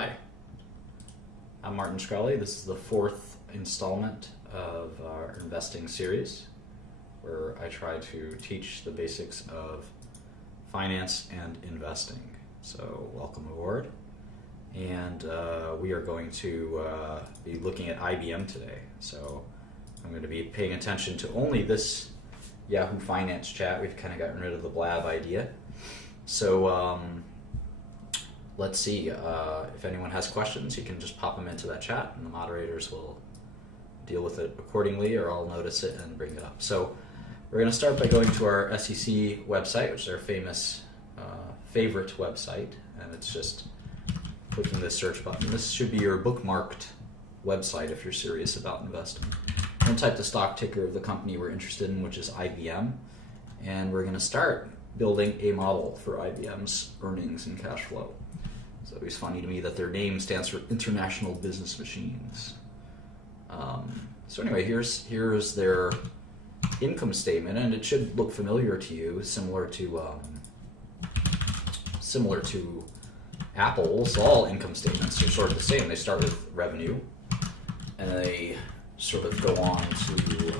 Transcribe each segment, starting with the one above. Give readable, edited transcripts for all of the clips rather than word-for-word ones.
Hi, I'm Martin Shkreli. This is the fourth installment of our investing series where I try to teach the basics of finance and investing. So welcome aboard. And we are going to be looking at IBM today. So I'm going to be paying attention to only this Yahoo Finance chat. We've kind of gotten rid of the blab idea. So let's see, if anyone has questions, you can just pop them into that chat and the moderators will deal with it accordingly, or I'll notice it and bring it up. So we're going to start by going to our SEC website, which is our famous favorite website, and it's just clicking the search button. This should be your bookmarked website if you're serious about investing. Then type the stock ticker of the company we're interested in, which is IBM, and we're going to start building a model for IBM's earnings and cash flow. So it's funny to me that their name stands for International Business Machines. So anyway, here's their income statement, and it should look familiar to you, similar to Apple's. All income statements are sort of the same. They start with revenue, and they sort of go on to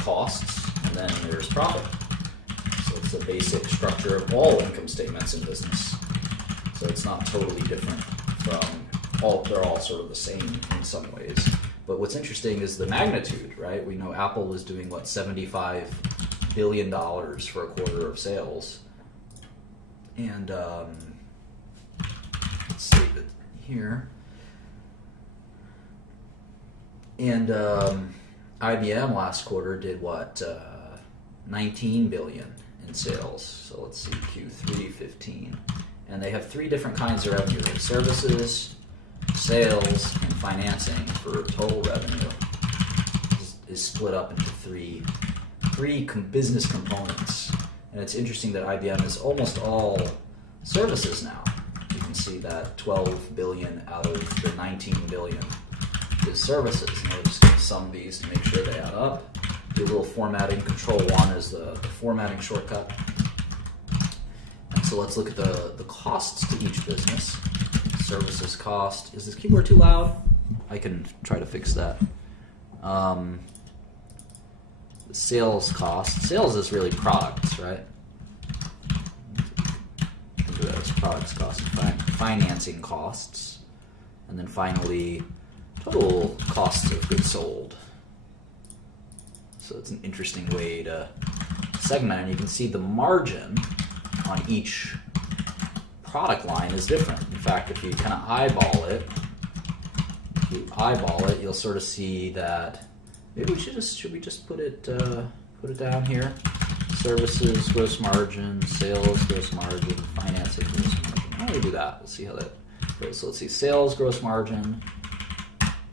costs, and then there's profit. So it's the basic structure of all income statements in business. So it's not totally different from all, they're all sort of the same in some ways. But what's interesting is the magnitude, right? We know Apple is doing, $75 billion for a quarter of sales. And let's save it here. And IBM last quarter did 19 billion in sales. So let's see, Q3 15. And they have three different kinds of revenue: services, sales, and financing. For total revenue is split up into three business components. And it's interesting that IBM is almost all services now. You can see that 12 billion out of the 19 billion is services. And we're just going to sum these to make sure they add up. Do a little formatting. Control 1 is the formatting shortcut. So let's look at the costs to each business. Services cost. Is this keyboard too loud? I can try to fix that. The sales cost. Sales is really products, right? Think of that as products cost. Financing costs. And then finally, total costs of goods sold. So it's an interesting way to segment, and you can see the margin on each product line is different. In fact, if you kind of eyeball it, you'll sort of see that maybe we should we just put it down here. Services gross margin, sales gross margin, financing gross margin. How do we do that? We'll see how that goes. So let's see, sales gross margin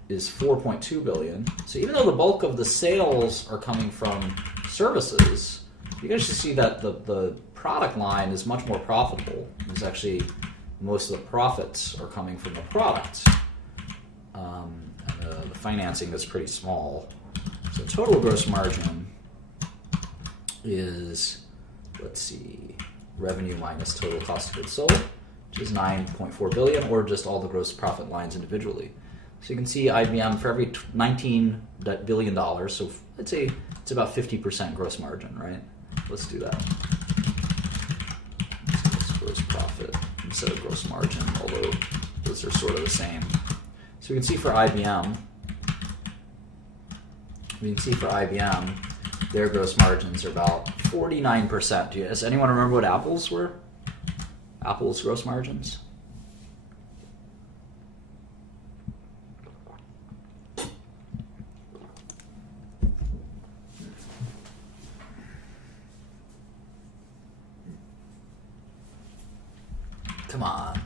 is 4.2 billion. So even though the bulk of the sales are coming from services, you guys should see that the product line is much more profitable. There's actually most of the profits are coming from the products. And the financing is pretty small. So total gross margin is, let's see, revenue minus total cost of goods sold, which is 9.4 billion, or just all the gross profit lines individually. So you can see IBM for every $19 billion, so let's say it's about 50% gross margin, right? Let's do that. Let's gross profit instead of gross margin, although those are sort of the same. So we can see for IBM, their gross margins are about 49%. Does anyone remember what Apple's were? Apple's gross margins? Come on.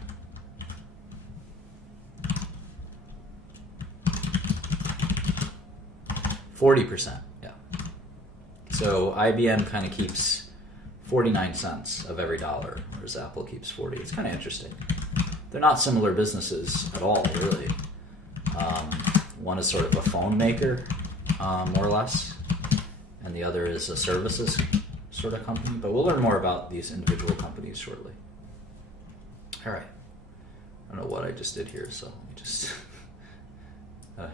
%, yeah. So IBM kind of keeps 49 cents of every dollar, whereas Apple keeps 40. It's kind of interesting. They're not similar businesses at all, really. One is sort of a phone maker, more or less, and the other is a services sort of company. But we'll learn more about these individual companies shortly. All right. I don't know what I just did here, so let me just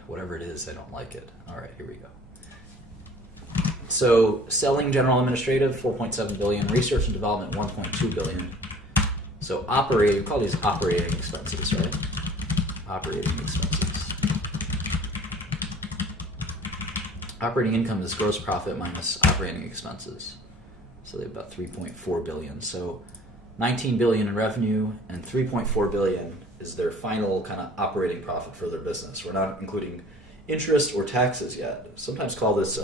whatever it is, I don't like it. All right, here we go. So selling, general, administrative, 4.7 billion. Research and development, 1.2 billion. So operating, we call these operating expenses, right? Operating expenses. Operating income is gross profit minus operating expenses. So they have about 3.4 billion. So 19 billion in revenue and 3.4 billion is their final kind of operating profit for their business. We're not including interest or taxes yet. Sometimes call this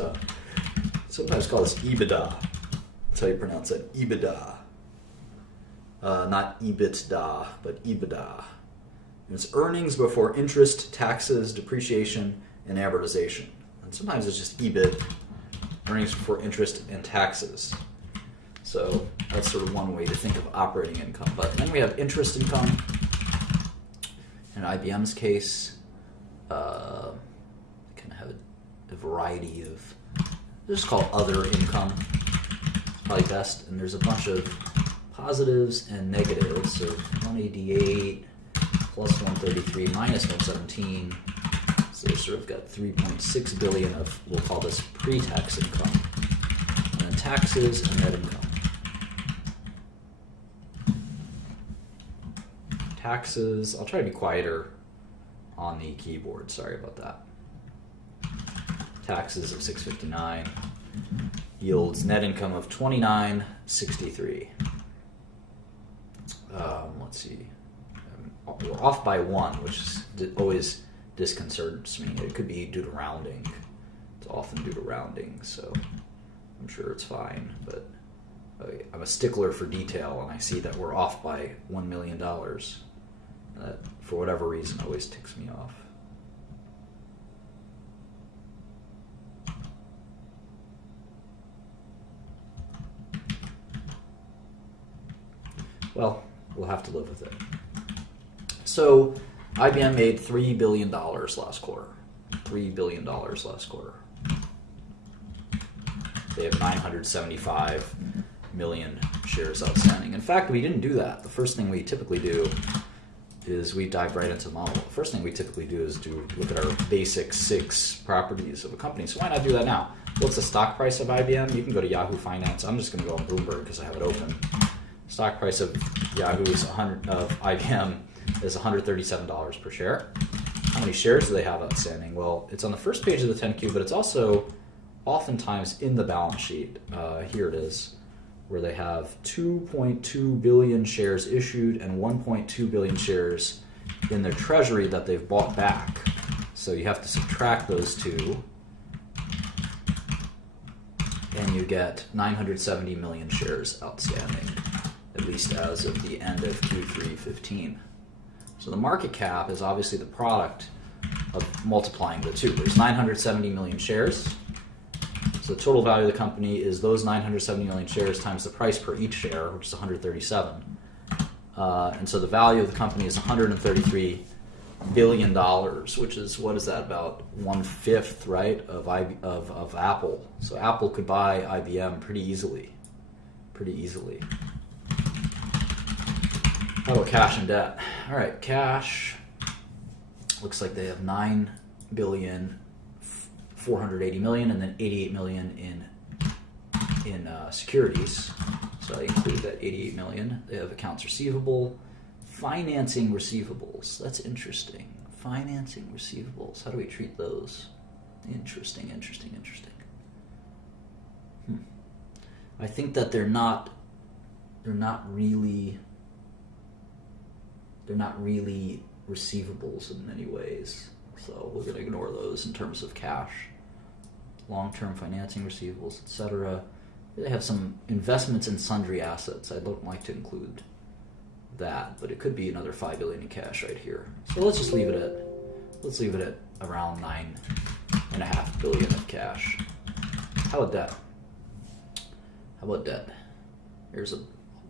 EBITDA. That's how you pronounce it, EBITDA. Not EBITDA, but EBITDA. And it's earnings before interest, taxes, depreciation, and amortization. And sometimes it's just EBIT, earnings before interest and taxes. So that's sort of one way to think of operating income. But then we have interest income. In IBM's case, kind of have a variety of, just call other income. It's probably best. And there's a bunch of positives and negatives. So 188 plus 133 minus 117. So they sort of got 3.6 billion of, we'll call this pre-tax income. And then taxes and net income. Taxes, I'll try to be quieter on the keyboard, sorry about that. Taxes of 659 yields net income of 2963. Let's see, we're off by one, which always disconcerts me. It could be due to rounding. It's often due to rounding, so I'm sure it's fine, but I'm a stickler for detail, and I see that we're off by $1 million. That, for whatever reason, always ticks me off. Well, we'll have to live with it. So, IBM made $3 billion last quarter. $3 billion last quarter. They have 975 million shares outstanding. In fact, we didn't do that. The first thing we typically do is we dive right into the model. The first thing we typically do is look at our basic 6 properties of a company. So why not do that now? What's the stock price of IBM? You can go to Yahoo Finance. I'm just going to go on Bloomberg because I have it open. Stock price of IBM is $137 per share. How many shares do they have outstanding? Well, it's on the first page of the 10Q, but it's also oftentimes in the balance sheet. Here it is, where they have 2.2 billion shares issued and 1.2 billion shares in their treasury that they've bought back. So you have to subtract those two, and you get 970 million shares outstanding, at least as of the end of Q3 15. So the market cap is obviously the product of multiplying the two. There's 970 million shares. So the total value of the company is those 970 million shares times the price per each share, which is 137. And so the value of the company is $133 billion, which is, what is that, about 1/5, right, of Apple. So Apple could buy IBM pretty easily. How about cash and debt? All right, cash looks like they have $9,480,000,000 and then 88 million in securities. So I include that 88 million. They have accounts receivable, financing receivables. That's interesting. Financing receivables. How do we treat those? Interesting. I think that they're not really receivables in many ways. So we're going to ignore those in terms of cash. Long-term financing receivables, etc. They have some investments in sundry assets. I don't like to include that, but it could be another $5 billion in cash right here. So let's just leave it at around $9.5 billion of cash. How about debt? Here's a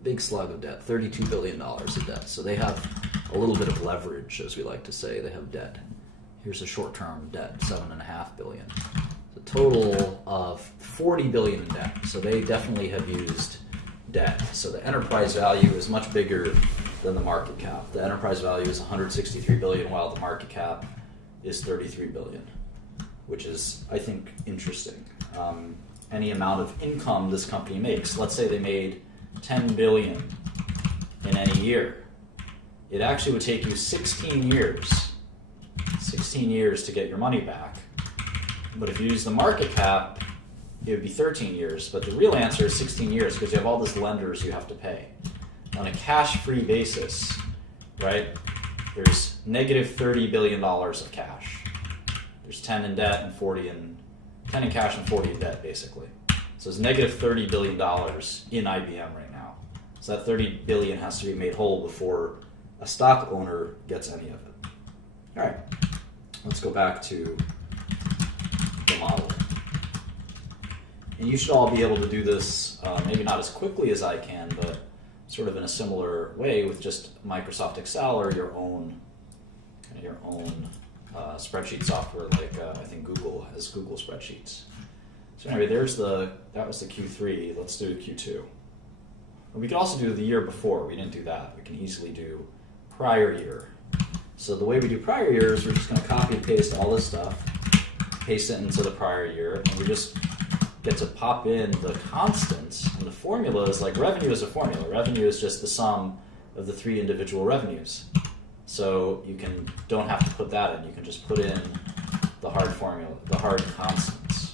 big slug of debt, $32 billion of debt. So they have a little bit of leverage, as we like to say. They have debt. Here's a short-term debt, $7.5 billion. A total of $40 billion in debt. So they definitely have used debt. So the enterprise value is much bigger than the market cap. The enterprise value is 163 billion, while the market cap is 33 billion, which is, I think, interesting. Any amount of income this company makes, let's say they made 10 billion in any year, it actually would take you 16 years to get your money back. But if you use the market cap, it would be 13 years. But the real answer is 16 years because you have all these lenders you have to pay. On a cash-free basis, right, there's negative $30 billion of cash. There's 10 in debt and 10 in cash and 40 in debt, basically. So it's negative $30 billion in IBM right now. So that $30 billion has to be made whole before a stock owner gets any of it. All right, let's go back to the model. And you should all be able to do this, maybe not as quickly as I can, but sort of in a similar way with just Microsoft Excel or your own spreadsheet software, like I think Google has Google Spreadsheets. So anyway, that was the Q3. Let's do Q2. And we could also do the year before. We didn't do that. We can easily do prior year. So the way we do prior year is we're just going to copy and paste all this stuff, paste it into the prior year, and we just get to pop in the constants. And the formula is like revenue is a formula. Revenue is just the sum of the three individual revenues. So you don't have to put that in. You can just put in the hard formula, the hard constants.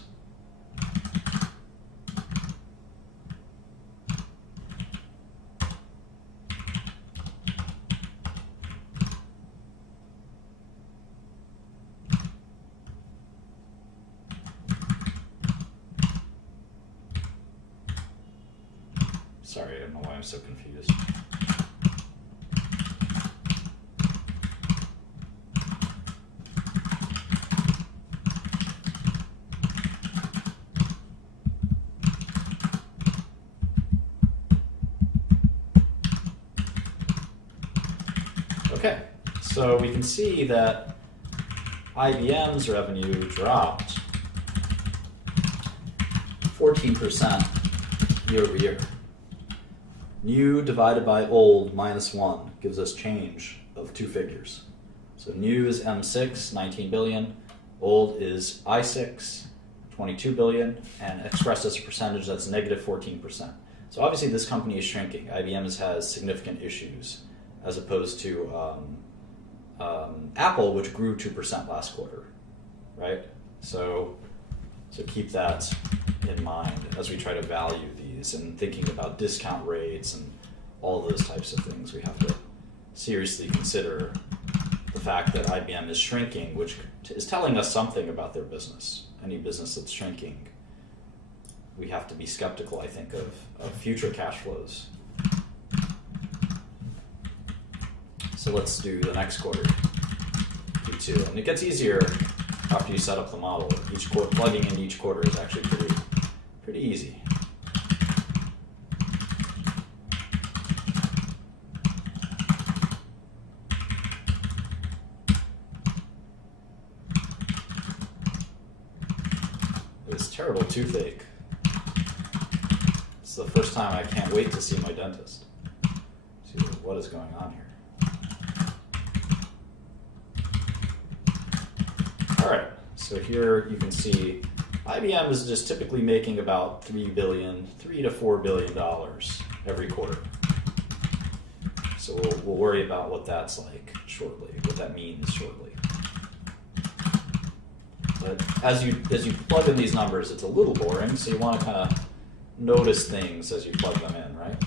Sorry, I don't know why I'm so confused. Okay, so we can see that IBM's revenue dropped 14% year over year. New divided by old minus 1 gives us change of two figures. So new is M6, 19 billion. Old is I6, 22 billion. And expressed as a percentage, that's negative 14%. So obviously this company is shrinking. IBM has significant issues as opposed to Apple, which grew 2% last quarter, right? So keep that in mind as we try to value these and thinking about discount rates and all those types of things. We have to seriously consider the fact that IBM is shrinking, which is telling us something about their business. Any business that's shrinking, we have to be skeptical, I think, of future cash flows. So let's do the next quarter, Q2. And it gets easier after you set up the model. Each quarter, plugging in each quarter is actually pretty easy. This terrible toothache. It's the first time I can't wait to see my dentist. See what is going on here. All right, so here you can see IBM is just typically making about $3 to $4 billion every quarter. So we'll worry about what that's like shortly, what that means shortly. But as you plug in these numbers, it's a little boring, so you want to kind of notice things as you plug them in, right?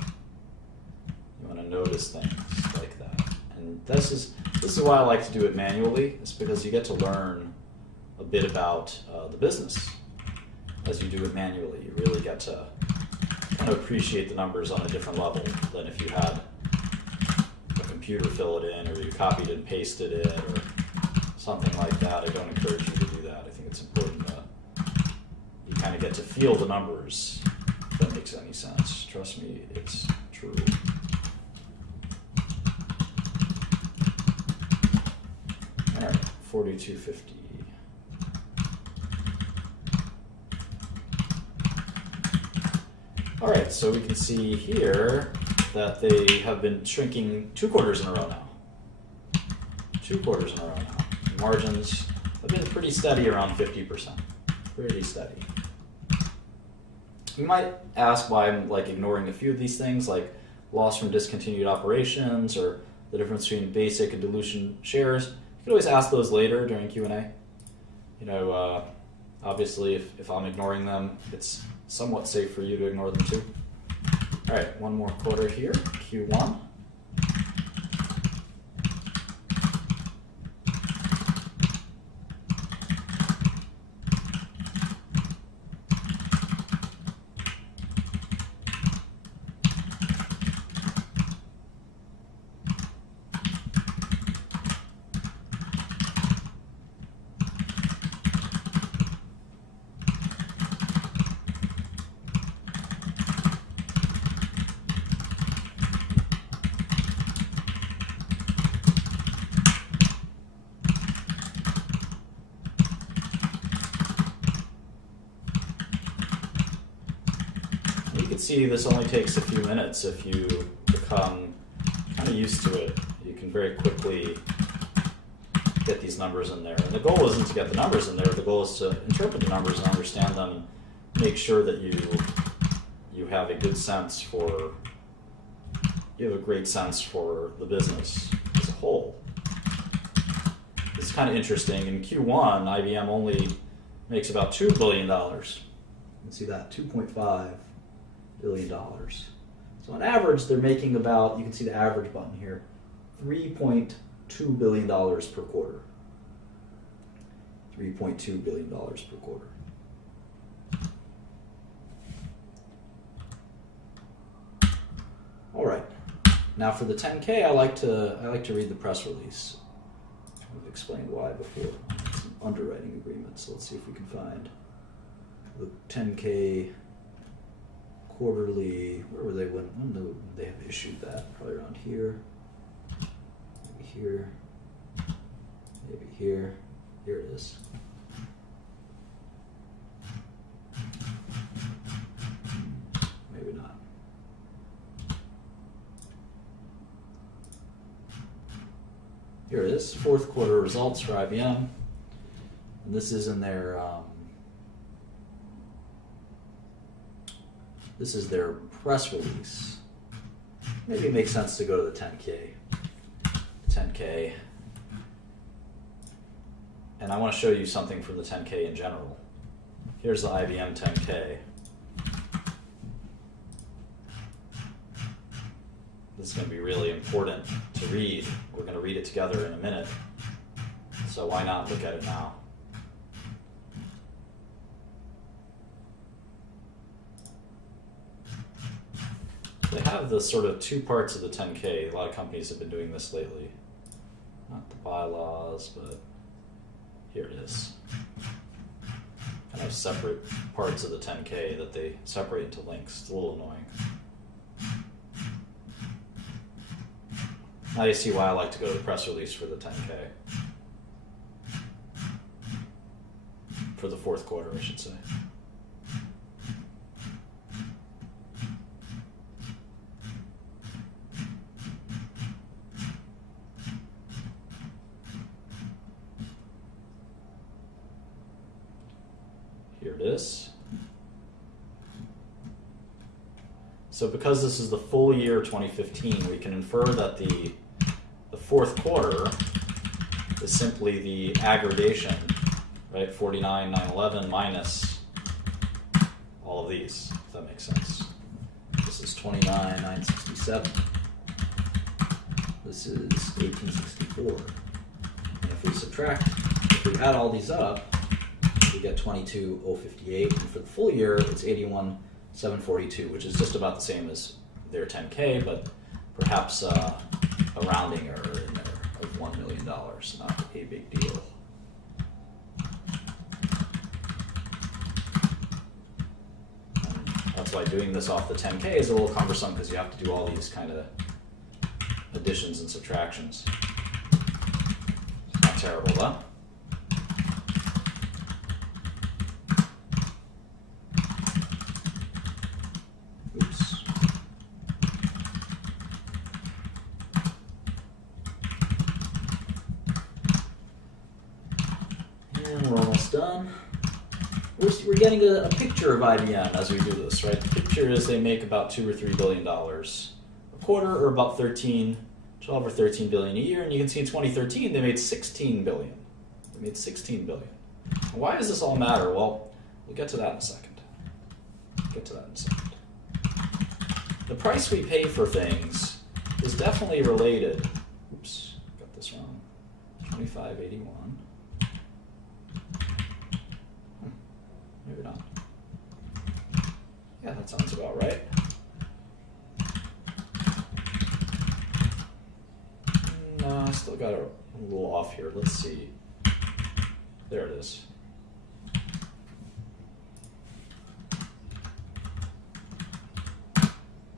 You want to notice things like that. And this is why I like to do it manually. It's because you get to learn a bit about the business as you do it manually. You really get to kind of appreciate the numbers on a different level than if you had a computer fill it in, or you copied and pasted it, or something like that. I don't encourage you to do that. I think it's important that you kind of get to feel the numbers, if that makes any sense. Trust me, it's true. All right, 4250. All right, so we can see here that they have been shrinking 2 quarters in a row now. 2 quarters in a row now. Margins have been pretty steady around 50%. Pretty steady. You might ask why I'm like ignoring a few of these things, like loss from discontinued operations or the difference between basic and dilution shares. You can always ask those later during Q&A. You know, obviously if I'm ignoring them, it's somewhat safe for you to ignore them too. All right, one more quarter here, Q1. See, this only takes a few minutes if you become kind of used to it. You can very quickly get these numbers in there. And the goal isn't to get the numbers in there, the goal is to interpret the numbers and understand them and make sure that you have a good sense for, you have a great sense for the business as a whole. It's kind of interesting. In Q1, IBM only makes about $2 billion. You can see that, $2.5 billion. So on average, they're making about, you can see the average button here, $3.2 billion per quarter. $3.2 billion per quarter. All right. Now for the 10K, I like to read the press release. I've explained why before. Some underwriting agreements. So let's see if we can find the 10K quarterly. Where were they when they have issued that? Probably around here. Maybe here. Maybe here. Here it is. Maybe not. Here it is, fourth quarter results for IBM. And this is in their, this is their press release. Maybe it makes sense to go to the 10K. 10K. And I want to show you something from the 10K in general. Here's the IBM 10K. This is going to be really important to read. We're going to read it together in a minute. So why not look at it now? They have the sort of two parts of the 10K. A lot of companies have been doing this lately. Not the bylaws, but here it is. Kind of separate parts of the 10K that they separate into links. It's a little annoying. Now you see why I like to go to the press release for the 10K. For the fourth quarter, I should say. Here it is. So because this is the full year 2015, we can infer that the fourth quarter is simply the aggregation, right? 49, 911 minus all of these, if that makes sense. This is 29, 967. This is 1864. And if we subtract, if we add all these up, we get 22,058. And for the full year, it's 81,742, which is just about the same as their 10K, but perhaps a rounding error in there of $1 million, not a big deal. And that's why doing this off the 10K is a little cumbersome, because you have to do all these kind of additions and subtractions. It's not terrible, though. And we're almost done. We're getting a picture of IBM as we do this, right? The picture is they make about $2 or $3 billion a quarter, or about 12 or 13 billion a year. And you can see in 2013 they made 16 billion. They made 16 billion. And why does this all matter? Well, we'll get to that in a second. The price we pay for things is definitely related. Oops, got this wrong. 2581. Maybe not. Yeah, that sounds about right. No, I still got a little off here. Let's see. There it is.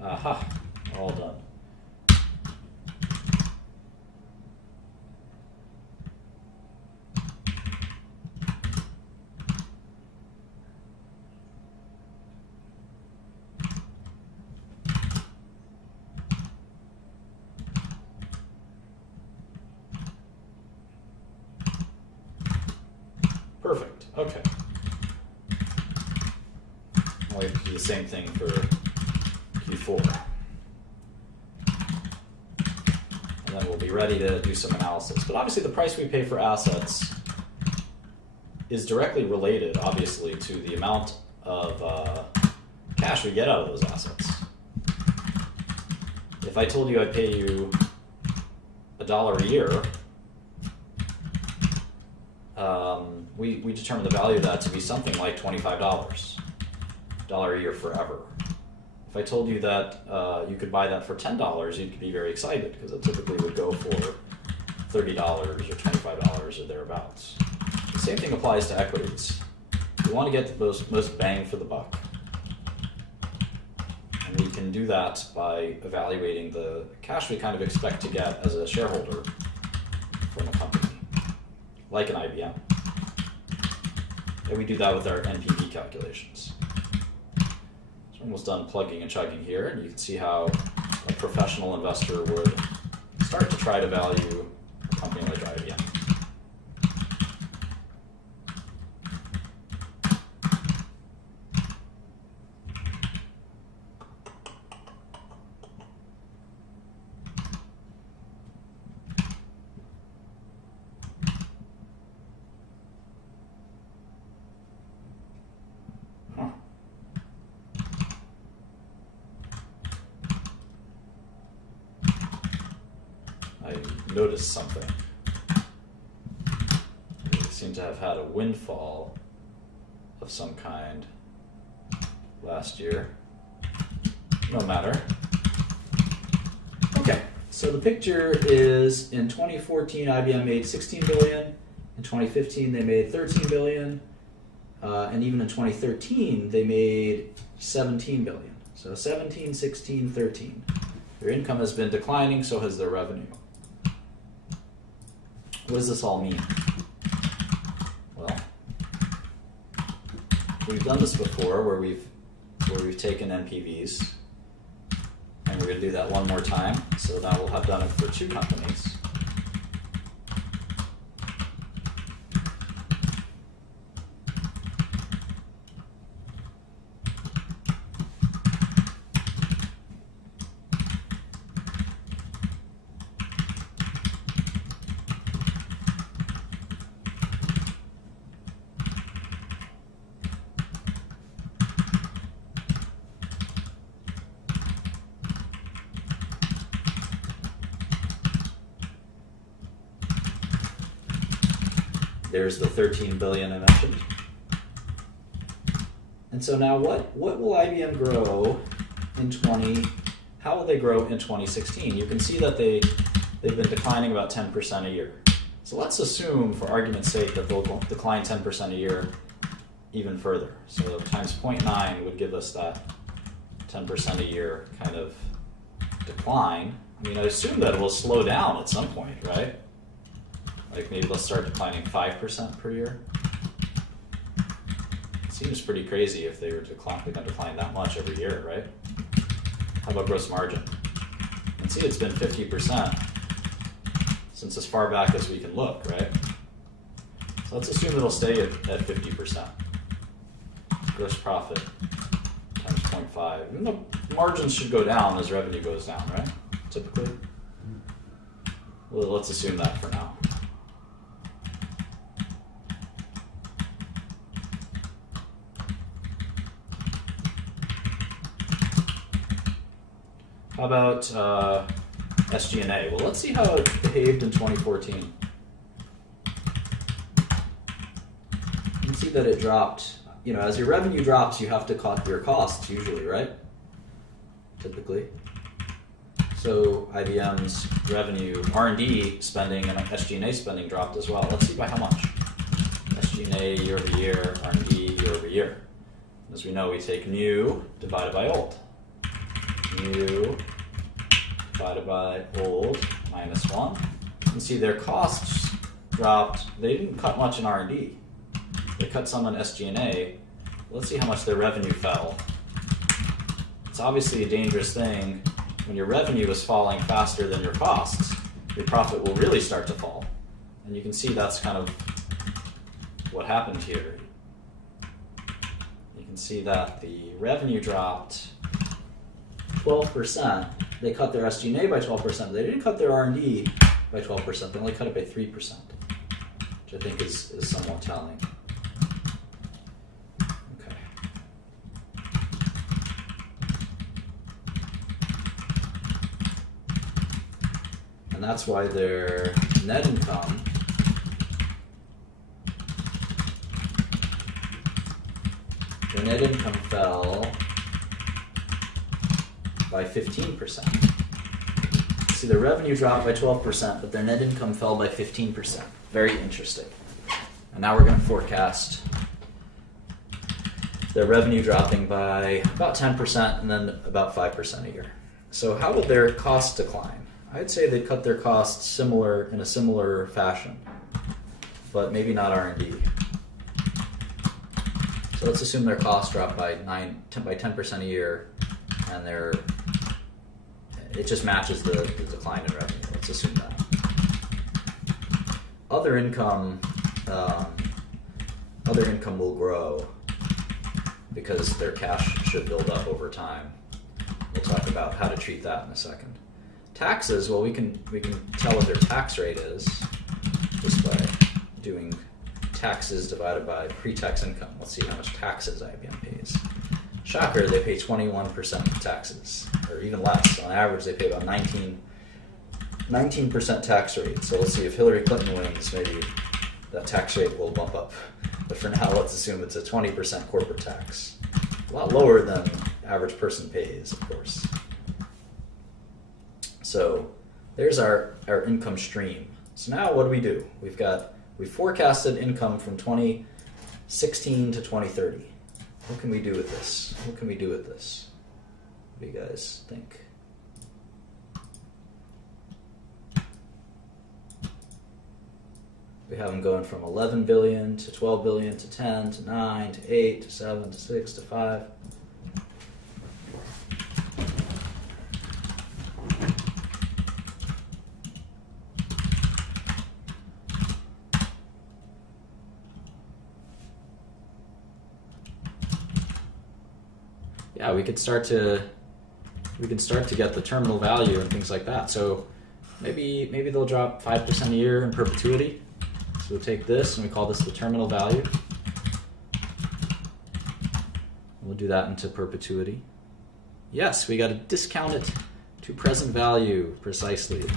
Aha, we're all done. Perfect, okay. I'll do the same thing for Q4. And then we'll be ready to do some analysis. But obviously the price we pay for assets is directly related, obviously, to the amount of cash we get out of those assets. If I told you I'd pay you $1 a year, we determine the value of that to be something like $25 a year forever. If I told you that you could buy that for $10, you'd be very excited because it typically would go for $30 or $25 or thereabouts. The same thing applies to equities. We want to get the most bang for the buck. And we can do that by evaluating the cash we kind of expect to get as a shareholder from a company, like an IBM. And we do that with our NPV calculations. So we're almost done plugging and chugging here, and you can see how a professional investor would start to try to value a company like IBM. I noticed something. We seem to have had a windfall of some kind last year. No matter. Okay, so the picture is in 2014 IBM made 16 billion, in 2015 they made 13 billion, and even in 2013 they made 17 billion. So 17, 16, 13. Their income has been declining, so has their revenue. What does this all mean? Well, we've done this before where we've taken NPVs, and we're going to do that one more time. So now we'll have done it for two companies. There's the 13 billion I mentioned. And so now what will IBM grow in how will they grow in 2016? You can see that they've been declining about 10% a year. So let's assume, for argument's sake, that they'll decline 10% a year even further. So times 0.9 would give us that 10% a year kind of decline. I mean, I assume that it will slow down at some point, right? Like maybe they'll start declining 5% per year. It seems pretty crazy if they were going to decline that much every year, right? How about gross margin? You can see it's been 50% since as far back as we can look, right? let's assume it'll stay at 50%. Gross profit times 0.5. Even though margins should go down as revenue goes down, right? Typically. Well, let's assume that for now. How about SG&A? Well, let's see how it behaved in 2014. You can see that it dropped. You know, as your revenue drops, you have to cut your costs usually, right? Typically. So IBM's revenue, R&D spending, and SG&A spending dropped as well. Let's see by how much. SG&A year over year, R&D year over year. As we know, we take new divided by old. New divided by old minus 1. You can see their costs dropped. They didn't cut much in R&D. They cut some on SG&A. Let's see how much their revenue fell. It's obviously a dangerous thing. When your revenue is falling faster than your costs, your profit will really start to fall. And you can see that's kind of what happened here. You can see that the revenue dropped 12%. They cut their SG&A by 12%, but they didn't cut their R&D by 12%. They only cut it by 3%, which I think is somewhat telling. Okay. And that's why their net income fell by 15%. See, the revenue dropped by 12%, but their net income fell by 15%. Very interesting. And now we're going to forecast their revenue dropping by about 10% and then about 5% a year. So how would their costs decline? I'd say they cut their costs in a similar fashion, but maybe not R&D. So let's assume their costs drop by 10% a year, and it just matches the decline in revenue. Let's assume that. Other income will grow because their cash should build up over time. We'll talk about how to treat that in a second. Taxes, well, we can tell what their tax rate is just by doing taxes divided by pre-tax income. Let's see how much taxes IBM pays. Shocker, they pay 21% of taxes, or even less. On average, they pay about 19% tax rate. So let's see if Hillary Clinton wins, maybe that tax rate will bump up. But for now, let's assume it's a 20% corporate tax. A lot lower than average person pays, of course. So there's our income stream. So now what do? We forecasted income from 2016 to 2030. What can we do with this? What do you guys think? We have them going from 11 billion to 12 billion to 10 to 9 to 8 to 7 to 6 to 5. Yeah, we could start to get the terminal value and things like that. So maybe they'll drop 5% a year in perpetuity. So we'll take this and we call this the terminal value. We'll do that into perpetuity. Yes, we got to discount it to present value precisely.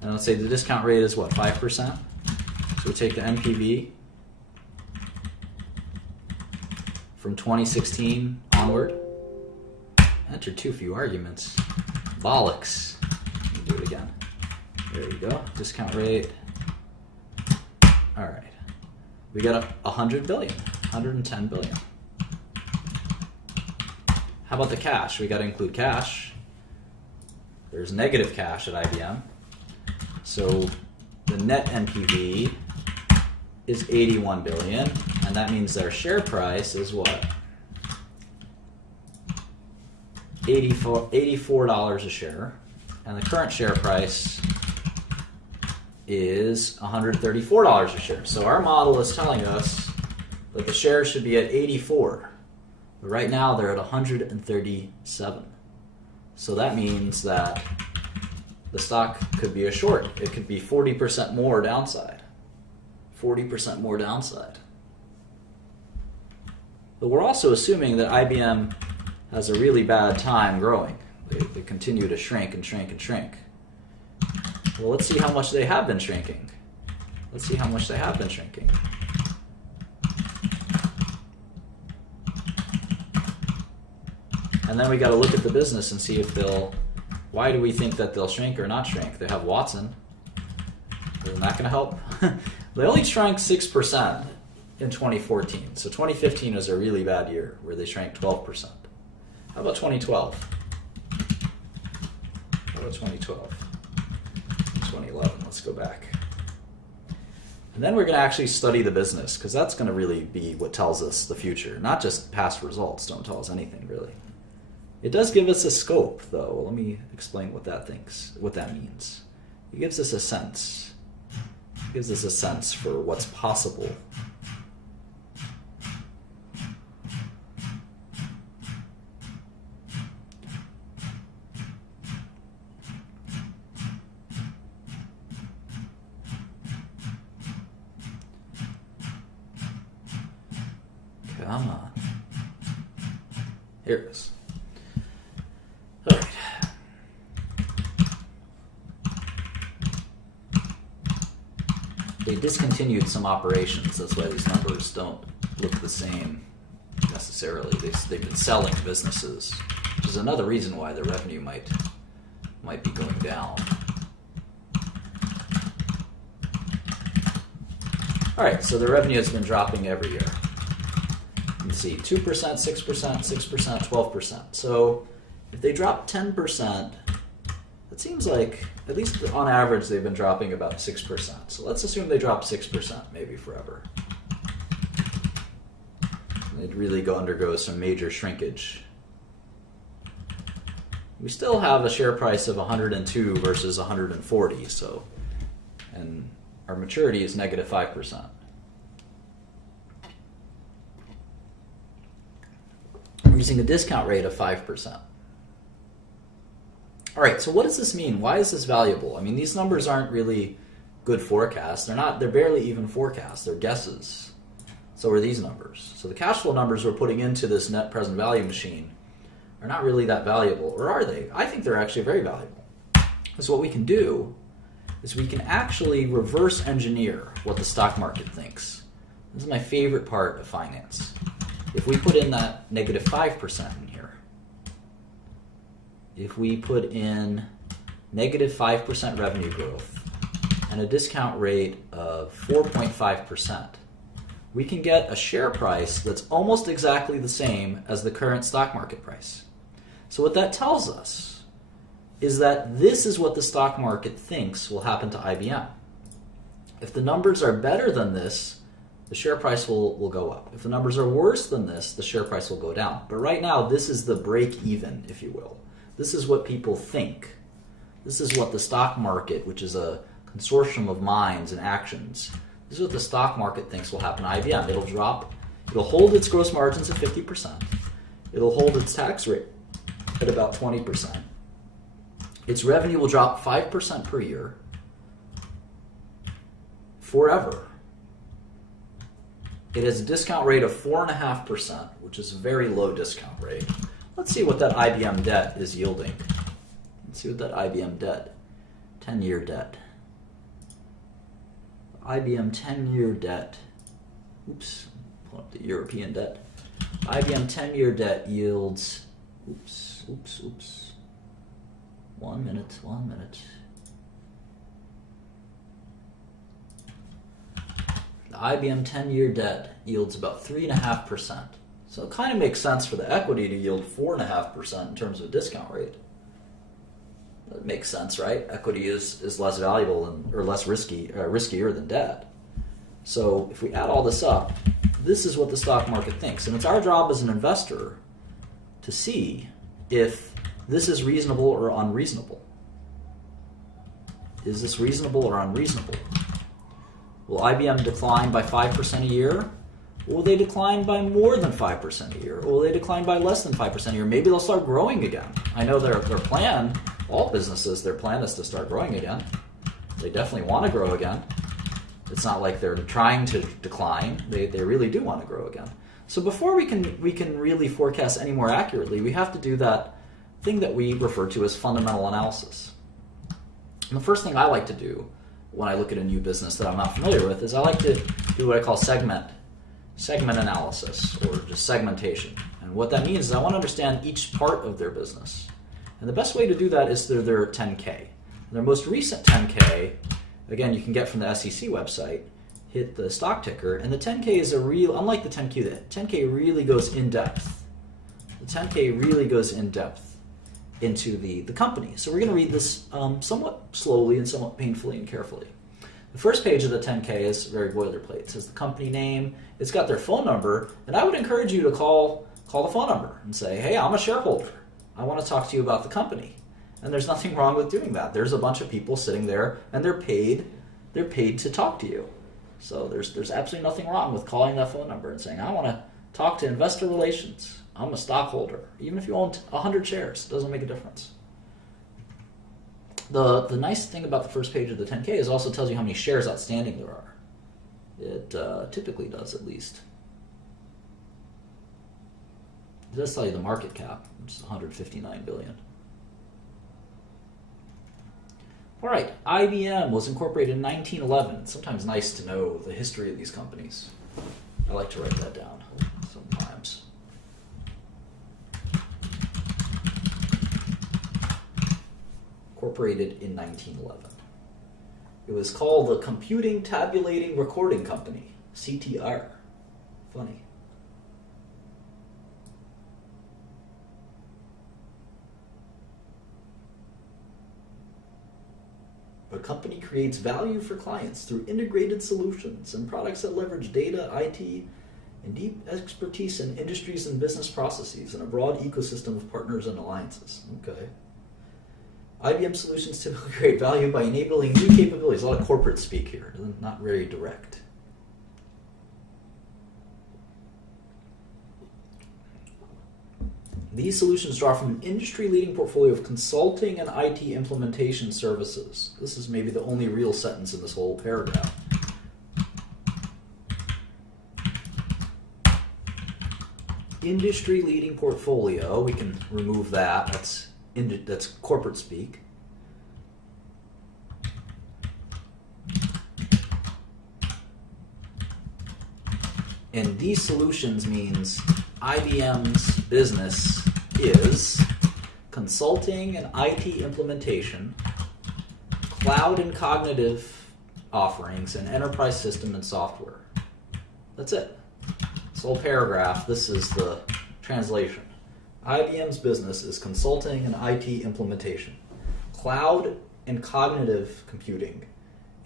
And let's say the discount rate is what, 5%? So we'll take the NPV from 2016 onward. Enter too few arguments. Bollocks. Let me do it again. There you go. Discount rate. All right. We got 100 billion, 110 billion. How about the cash? We got to include cash. There's negative cash at IBM. So the net NPV is 81 billion, and that means their share price is what? $84 a share, and the current share price is $134 a share. So our model is telling us that the shares should be at 84. But right now they're at 137. So that means that the stock could be a short. It could be 40% more downside. 40% more downside. But we're also assuming that IBM has a really bad time growing. They continue to shrink and shrink and shrink. Well, let's see how much they have been shrinking. Let's see how much they have been shrinking. And then we got to look at the business and see if they'll, why do we think that they'll shrink or not shrink? They have Watson. Isn't that going to help? They only shrank 6% in 2014. So 2015 was a really bad year where they shrank 12%. How about 2012? How about 2012? 2011, let's go back. And then we're going to actually study the business, because that's going to really be what tells us the future. Not just past results don't tell us anything, really. It does give us a scope, though. Let me explain what that means. It gives us a sense. It gives us a sense for what's possible. Come on. Here it is. All right. They discontinued some operations. That's why these numbers don't look the same necessarily. They've been selling businesses, which is another reason why the revenue might be going down. All right, so the revenue has been dropping every year. You can see 2%, 6%, 6%, 12%. So if they drop 10%, it seems like, at least on average, they've been dropping about 6%. So let's assume they drop 6%, maybe forever. They'd really undergo some major shrinkage. We still have a share price of 102 versus 140, so, and our maturity is negative 5%. We're using a discount rate of 5%. All right, so what does this mean? Why is this valuable? I mean, these numbers aren't really good forecasts. They're barely even forecasts. They're guesses. So are these numbers. So the cash flow numbers we're putting into this net present value machine are not really that valuable, or are they? I think they're actually very valuable. So what we can do is we can actually reverse engineer what the stock market thinks. This is my favorite part of finance. If we put in that negative 5% in here, if we put in negative 5% revenue growth and a discount rate of 4.5%, we can get a share price that's almost exactly the same as the current stock market price. So what that tells us is that this is what the stock market thinks will happen to IBM. If the numbers are better than this, the share price will go up. If the numbers are worse than this, the share price will go down. But right now, this is the break even, if you will. This is what people think. This is what the stock market, which is a consortium of minds and actions, this is what the stock market thinks will happen to IBM. It'll hold its gross margins at 50%. It'll hold its tax rate at about 20%. Its revenue will drop 5% per year forever. It has a discount rate of 4.5%, which is a very low discount rate. Let's see what that IBM debt is yielding. Let's see what that IBM debt, 10-year debt. IBM 10-year debt. Oops, pull up the European debt. IBM 10-year debt yields, oops. 1 minute. The IBM 10-year debt yields about 3.5%. So it kind of makes sense for the equity to yield 4.5% in terms of a discount rate. That makes sense, right? Equity is less valuable or less riskier than debt. So if we add all this up, this is what the stock market thinks. And it's our job as an investor to see if this is reasonable or unreasonable. Is this reasonable or unreasonable? Will IBM decline by 5% a year? Will they decline by more than 5% a year? Or will they decline by less than 5% a year? Maybe they'll start growing again. I know their plan, all businesses, their plan is to start growing again. They definitely want to grow again. It's not like they're trying to decline. They really do want to grow again. So before we can really forecast any more accurately, we have to do that thing that we refer to as fundamental analysis. And the first thing I like to do when I look at a new business that I'm not familiar with is I like to do what I call segment analysis, or just segmentation. And what that means is I want to understand each part of their business. And the best way to do that is through their 10K. Their most recent 10K, again, you can get from the SEC website, hit the stock ticker, and the 10K is unlike the 10Q, the 10K really goes in depth. The 10K really goes in depth into the company. So we're going to read this somewhat slowly and somewhat painfully and carefully. The first page of the 10K is very boilerplate. It says the company name, it's got their phone number, and I would encourage you to call the phone number and say, hey, I'm a shareholder. I want to talk to you about the company. And there's nothing wrong with doing that. There's a bunch of people sitting there, and they're paid to talk to you. So there's absolutely nothing wrong with calling that phone number and saying, I want to talk to investor relations. I'm a stockholder. Even if you own 100 shares, it doesn't make a difference. The nice thing about the first page of the 10K is it also tells you how many shares outstanding there are. It typically does, at least. It does tell you the market cap, which is $159 billion. All right, IBM was incorporated in 1911. It's sometimes nice to know the history of these companies. I like to write that down sometimes. Incorporated in 1911. It was called the Computing Tabulating Recording Company, CTR. Funny. The company creates value for clients through integrated solutions and products that leverage data, IT, and deep expertise in industries and business processes and a broad ecosystem of partners and alliances. Okay. IBM solutions typically create value by enabling new capabilities. A lot of corporate speak here, not very direct. These solutions draw from an industry-leading portfolio of consulting and IT implementation services. This is maybe the only real sentence in this whole paragraph. Industry-leading portfolio, we can remove that. That's corporate speak. And these solutions means IBM's business is consulting and IT implementation, cloud and cognitive offerings, and enterprise system and software. That's it. This whole paragraph, this is the translation. IBM's business is consulting and IT implementation, cloud and cognitive computing,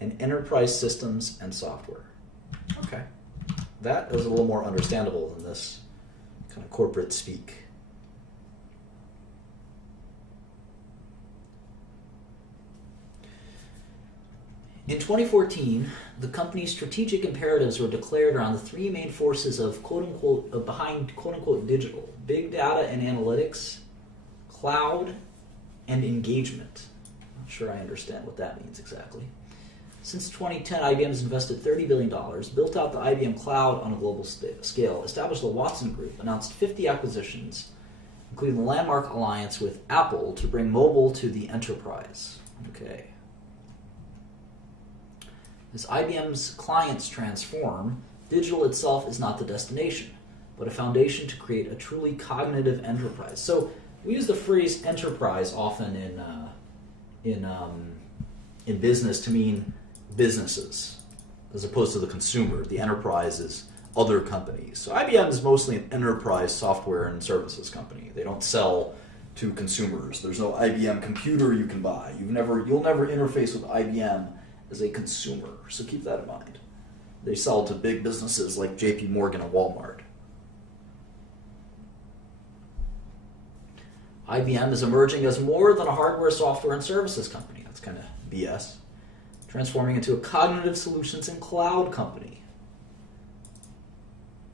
and enterprise systems and software. Okay. That is a little more understandable than this kind of corporate speak. In 2014, the company's strategic imperatives were declared around the three main forces of behind quote-unquote digital: big data and analytics, cloud, and engagement. Not sure I understand what that means exactly. Since 2010, IBM has invested $30 billion, built out the IBM Cloud on a global scale, established the Watson Group, announced 50 acquisitions, including the landmark alliance with Apple to bring mobile to the enterprise. Okay. As IBM's clients transform, digital itself is not the destination, but a foundation to create a truly cognitive enterprise. So we use the phrase enterprise often in business to mean businesses, as opposed to the consumer. The enterprise is other companies. So IBM is mostly an enterprise software and services company. They don't sell to consumers. There's no IBM computer you can buy. You'll never interface with IBM as a consumer. So keep that in mind. They sell to big businesses like JP Morgan and Walmart. IBM is emerging as more than a hardware, software, and services company. That's kind of BS. transforming into a cognitive solutions and cloud company.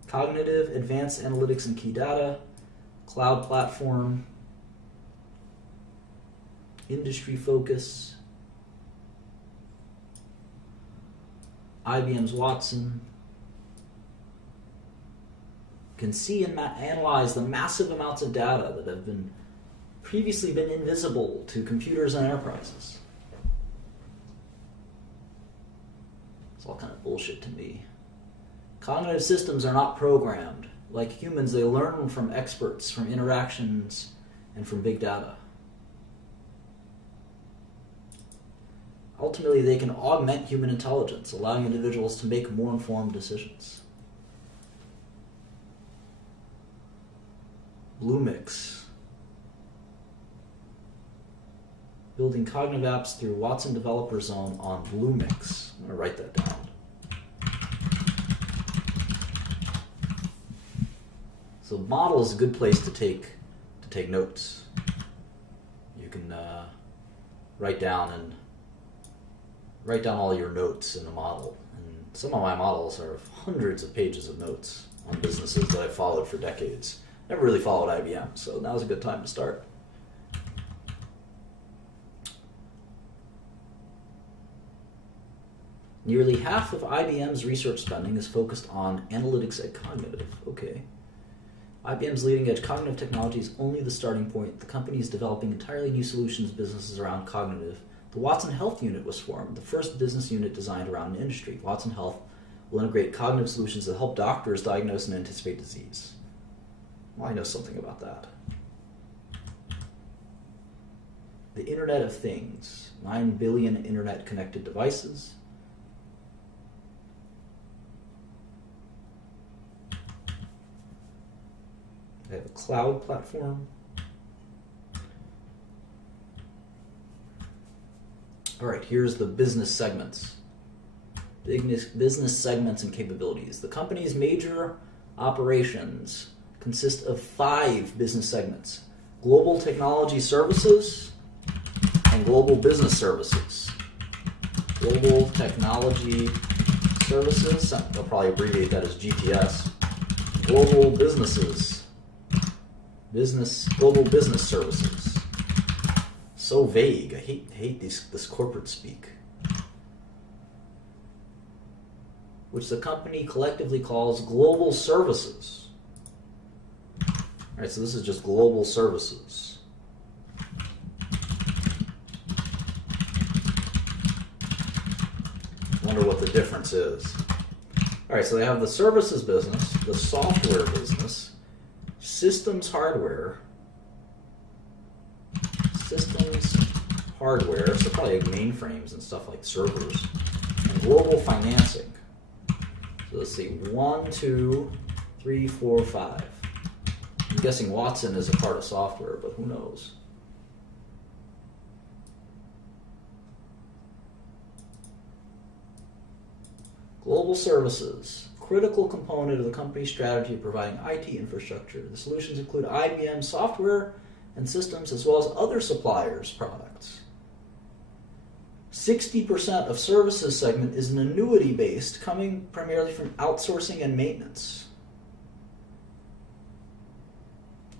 Cognitive, advanced analytics and key data, cloud platform, industry focus, IBM's Watson, can see and analyze the massive amounts of data that have previously been invisible to computers and enterprises. It's all kind of bullshit to me. Cognitive systems are not programmed. Like humans, they learn from experts, from interactions, and from big data. Ultimately, they can augment human intelligence, allowing individuals to make more informed decisions. Bluemix. Building cognitive apps through Watson Developer Zone on Bluemix. I'm going to write that down. So model is a good place to take notes. You can write down all your notes in a model. And some of my models are hundreds of pages of notes on businesses that I've followed for decades. Never really followed IBM, so now's a good time to start. Nearly half of IBM's research spending is focused on analytics and cognitive. Okay. IBM's leading-edge cognitive technology is only the starting point. The company is developing entirely new solutions businesses around cognitive. The Watson Health Unit was formed, the first business unit designed around an industry. Watson Health will integrate cognitive solutions that help doctors diagnose and anticipate disease. Well, I know something about that. The Internet of Things. 9 billion internet-connected devices. They have a cloud platform. All right, here's the business segments. Business segments and capabilities. The company's major operations consist of 5 business segments: Global Technology Services and Global Business Services. Global Technology Services, they'll probably abbreviate that as GTS. Global Businesses. Global Business Services. So vague. I hate this corporate speak. Which the company collectively calls Global Services. Alright, so this is just Global Services. Wonder what the difference is. Alright, so they have the services business, the software business, systems hardware, so probably like mainframes and stuff like servers, and global financing. So let's see, 1, 2, 3, 4, 5. I'm guessing Watson is a part of software, but who knows? Global services, critical component of the company's strategy of providing IT infrastructure. The solutions include IBM software and systems as well as other suppliers' products. 60% of services segment is an annuity-based, coming primarily from outsourcing and maintenance.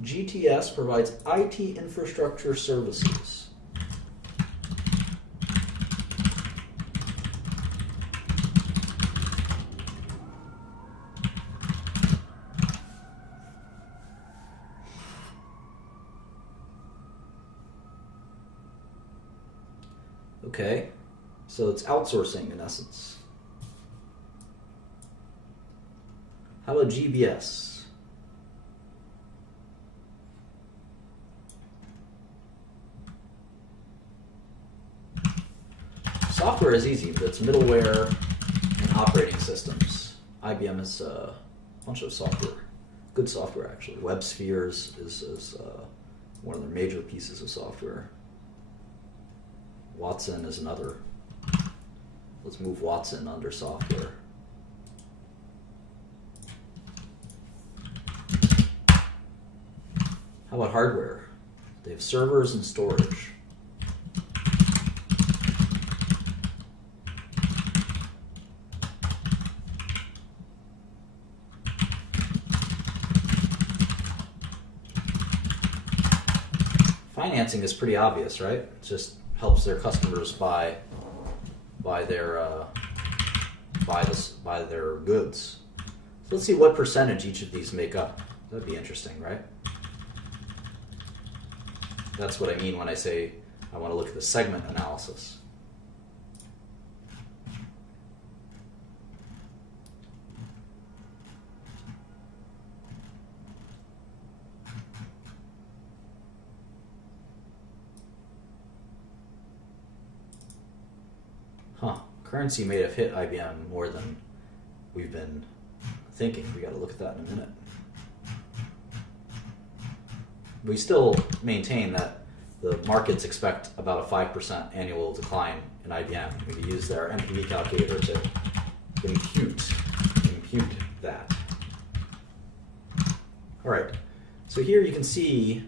GTS provides IT infrastructure services. Okay, so it's outsourcing in essence. How about GBS? Software is easy, but it's middleware and operating systems. IBM has a bunch of software, good software actually. WebSphere is one of their major pieces of software. Watson is another. Let's move Watson under software. How about hardware? They have servers and storage. financing is pretty obvious, right? It just helps their customers buy their goods. So let's see what percentage each of these make up. That'd be interesting, right? That's what I mean when I say I want to look at the segment analysis. Currency may have hit IBM more than we've been thinking. We got to look at that in a minute. We still maintain that the markets expect about a 5% annual decline in IBM. We use their MPV calculator to impute that. All right, so here you can see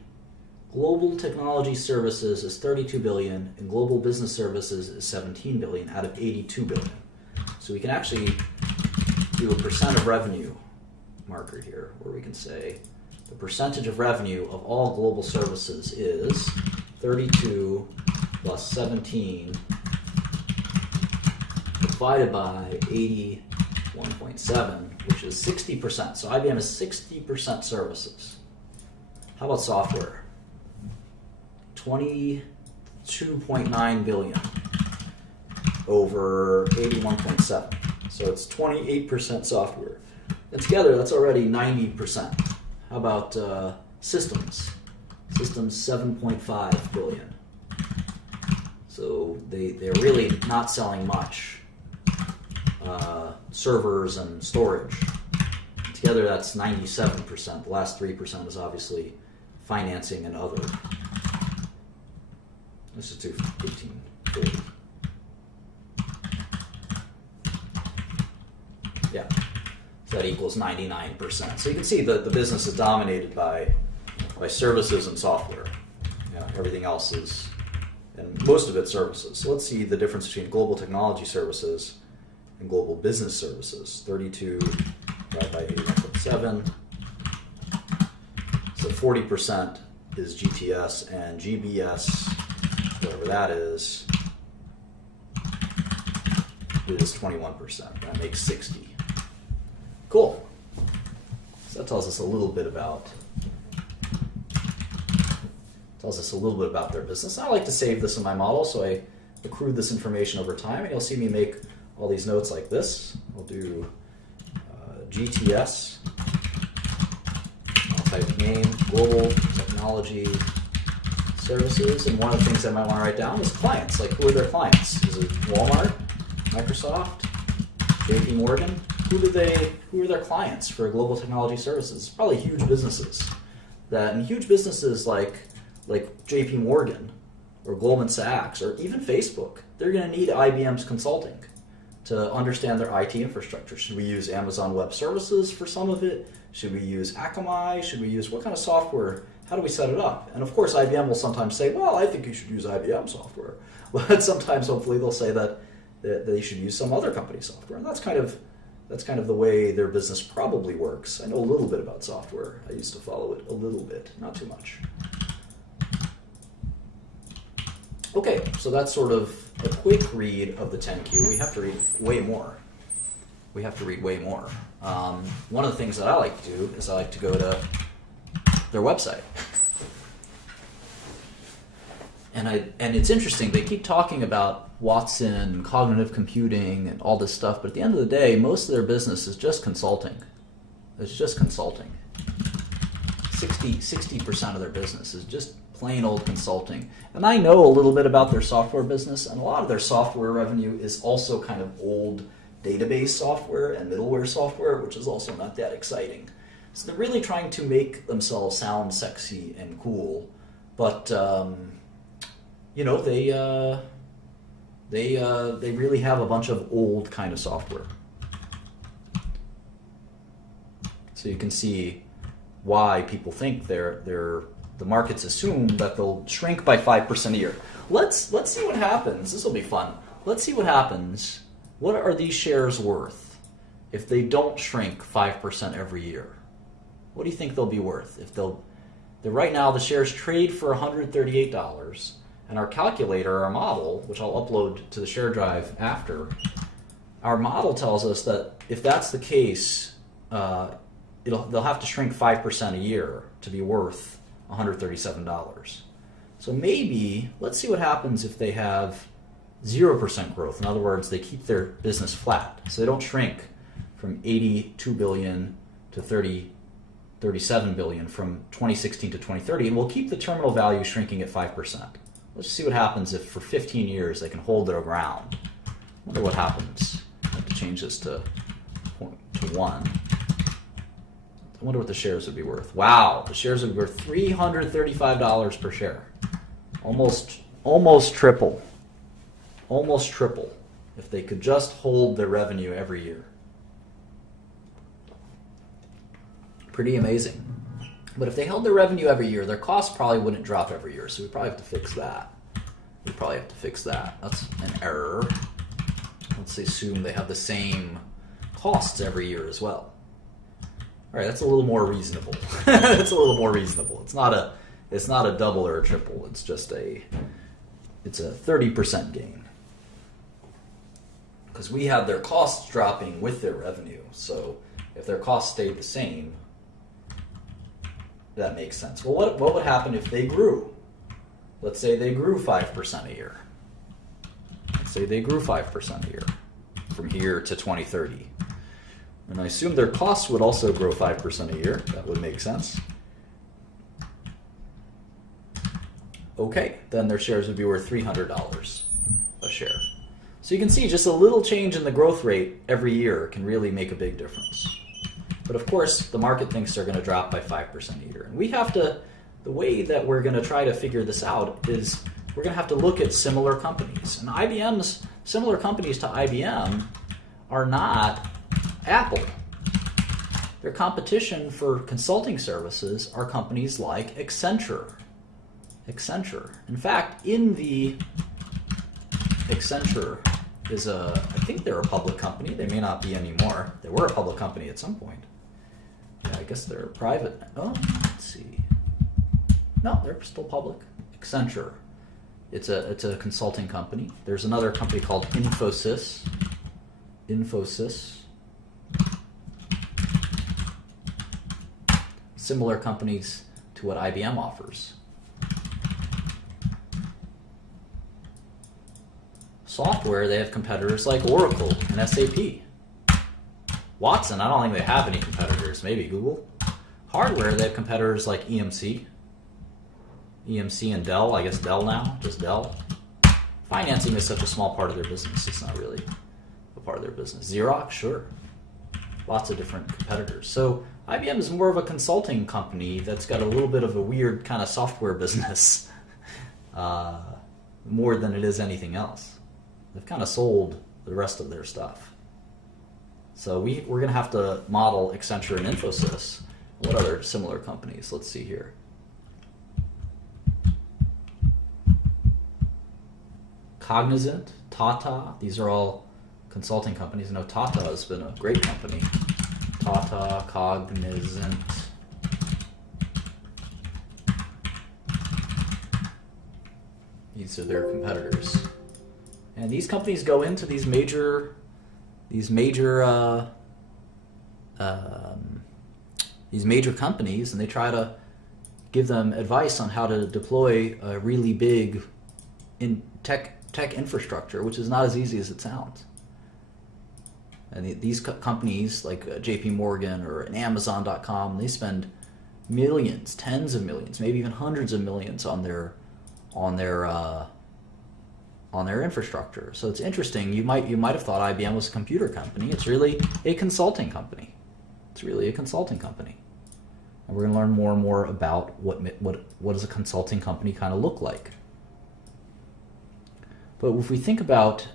global technology services is 32 billion and global business services is 17 billion out of 82 billion. So we can actually do a percent of revenue marker here where we can say the percentage of revenue of all global services is 32 plus 17 divided by 81.7, which is 60%. So IBM is 60% services. How about software? 22.9 billion over 81.7. So it's 28% software. And together, that's already 90%. How about systems? Systems, 7.5 billion. So they're really not selling much. Servers and storage. Together, that's 97%. The last 3% is obviously financing and other. Let's just do 1840. Yeah, so that equals 99%. So you can see that the business is dominated by services and software. Yeah, everything else is, and most of it's services. So let's see the difference between global technology services and global business services. 32 divided by 81.7. So 40% is GTS and GBS, whatever that is 21%. That makes 60. Cool. So that tells us a little bit about their business. I like to save this in my model, so I accrued this information over time, and you'll see me make all these notes like this. I'll do GTS. I'll type name, global technology services, and one of the things I might want to write down is clients. Like, who are their clients? Is it Walmart, Microsoft, JP Morgan? Who are their clients for global technology services? It's probably huge businesses. And huge businesses like JP Morgan or Goldman Sachs or even Facebook, they're going to need IBM's consulting to understand their IT infrastructure. Should we use Amazon Web Services for some of it? Should we use Akamai? Should we use what kind of software? How do we set it up? And of course, IBM will sometimes say, well, I think you should use IBM software. But sometimes, hopefully, they'll say that they should use some other company's software. And that's kind of the way their business probably works. I know a little bit about software. I used to follow it a little bit, not too much. Okay, so that's sort of a quick read of the 10Q. We have to read way more. One of the things that I like to do is I like to go to their website. And it's interesting, they keep talking about Watson, cognitive computing, and all this stuff, but at the end of the day, most of their business is just consulting. It's just consulting. 60% of their business is just plain old consulting. And I know a little bit about their software business, and a lot of their software revenue is also kind of old database software and middleware software, which is also not that exciting. So they're really trying to make themselves sound sexy and cool, but they really have a bunch of old kind of software. So you can see why people think the markets assume that they'll shrink by 5% a year. Let's see what happens. This will be fun. Let's see what happens. What are these shares worth if they don't shrink 5% every year? What do you think they'll be worth that right now the shares trade for $138, and our calculator, our model, which I'll upload to the share drive after, our model tells us that if that's the case, they'll have to shrink 5% a year to be worth $137. So maybe, let's see what happens if they have 0% growth. In other words, they keep their business flat. So they don't shrink from 82 billion to 37 billion from 2016 to 2030, and we'll keep the terminal value shrinking at 5%. Let's see what happens if for 15 years they can hold their ground. I wonder what happens. I have to change this to 1. I wonder what the shares would be worth. Wow, the shares would be worth $335 per share. Almost triple. Almost triple if they could just hold their revenue every year. Pretty amazing. But if they held their revenue every year, their costs probably wouldn't drop every year, so we probably have to fix that. That's an error. Let's assume they have the same costs every year as well. All right, that's a little more reasonable. It's a little more reasonable. It's not a double or a triple. It's just it's a 30% gain. Because we have their costs dropping with their revenue. So if their costs stayed the same, that makes sense. Well, what would happen if they grew? Let's say they grew 5% a year. Let's say they grew 5% a year from here to 2030. And I assume their costs would also grow 5% a year. That would make sense. Okay, then their shares would be worth $300 a share. So you can see just a little change in the growth rate every year can really make a big difference. But of course, the market thinks they're going to drop by 5% a year. And we have to, the way that we're going to try to figure this out is we're going to have to look at similar companies. And IBM's similar companies to IBM are not Apple. Their competition for consulting services are companies like Accenture. In fact, Accenture is I think they're a public company. They may not be anymore. They were a public company at some point. Yeah, I guess they're private. Oh, let's see. No, they're still public. Accenture. It's a consulting company. There's another company called Infosys. Similar companies to what IBM offers. Software, they have competitors like Oracle and SAP. Watson, I don't think they have any competitors. Maybe Google. Hardware, they have competitors like EMC and Dell. I guess Dell now, just Dell. Financing is such a small part of their business. It's not really a part of their business. Xerox, sure. Lots of different competitors. So IBM is more of a consulting company that's got a little bit of a weird kind of software business more than it is anything else. They've kind of sold the rest of their stuff. So we're going to have to model Accenture and Infosys. What other similar companies? Let's see here. Cognizant, Tata, these are all consulting companies. I know Tata has been a great company. Tata, Cognizant. These are their competitors. And these companies go into these major companies, and they try to give them advice on how to deploy a really big tech infrastructure, which is not as easy as it sounds. And these companies like JP Morgan or Amazon.com, they spend millions, tens of millions, maybe even hundreds of millions on their infrastructure. So it's interesting. You might have thought IBM was a computer company. It's really a consulting company. And we're going to learn more and more about what does a consulting company kind of look like. But if we think about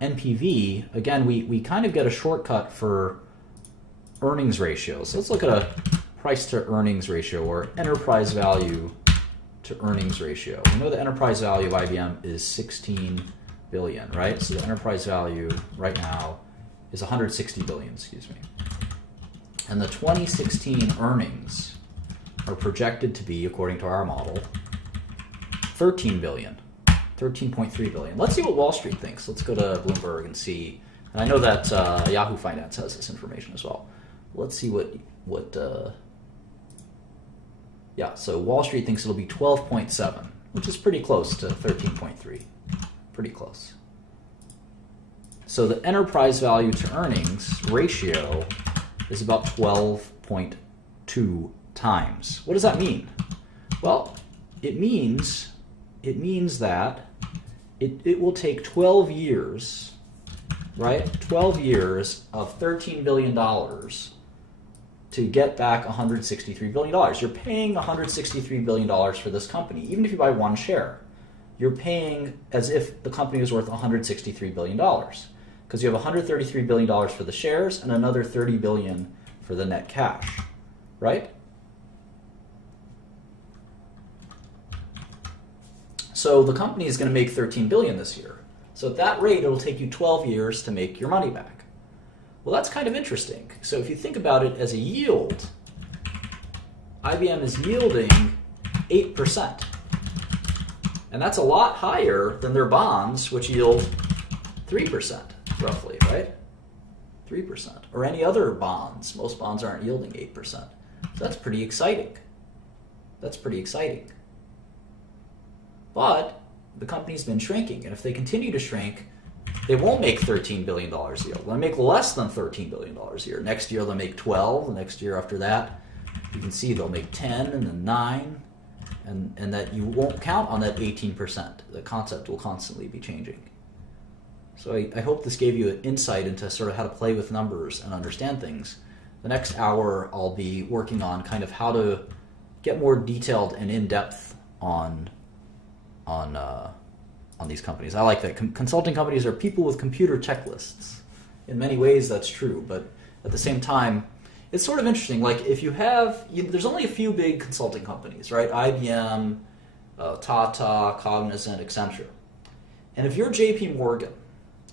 NPV, again, we kind of get a shortcut for earnings ratio. So let's look at a price to earnings ratio, or enterprise value to earnings ratio. We know the enterprise value of IBM is 16 billion, right? So the enterprise value right now is 160 billion, excuse me. And the 2016 earnings are projected to be, according to our model, 13 billion, 13.3 billion. Let's see what Wall Street thinks. Let's go to Bloomberg and see. And I know that Yahoo Finance has this information as well. Let's see yeah, so Wall Street thinks it'll be 12.7, which is pretty close to 13.3. Pretty close. So the enterprise value to earnings ratio is about 12.2 times. What does that mean? Well, it means that it will take 12 years, right? 12 years of $13 billion to get back $163 billion. You're paying $163 billion for this company, even if you buy one share. You're paying as if the company is worth $163 billion, because you have $133 billion for the shares and another $30 billion for the net cash, right? So the company is going to make $13 billion this year. So at that rate, it'll take you 12 years to make your money back. Well, that's kind of interesting. So if you think about it as a yield, IBM is yielding 8%. And that's a lot higher than their bonds, which yield 3%, roughly, right? 3%. Or any other bonds. Most bonds aren't yielding 8%. So that's pretty exciting. That's pretty exciting. But the company's been shrinking. And if they continue to shrink, they won't make $13 billion a year. They'll make less than $13 billion a year. Next year, they'll make 12. The next year after that, you can see they'll make 10 and then 9. And that you won't count on that 18%. The concept will constantly be changing. So I hope this gave you an insight into sort of how to play with numbers and understand things. The next hour, I'll be working on kind of how to get more detailed and in-depth on these companies. I like that. Consulting companies are people with computer checklists. In many ways, that's true. But at the same time, it's sort of interesting. Like if you have, there's only a few big consulting companies, right? IBM, Tata, Cognizant, Accenture. And if you're JP Morgan,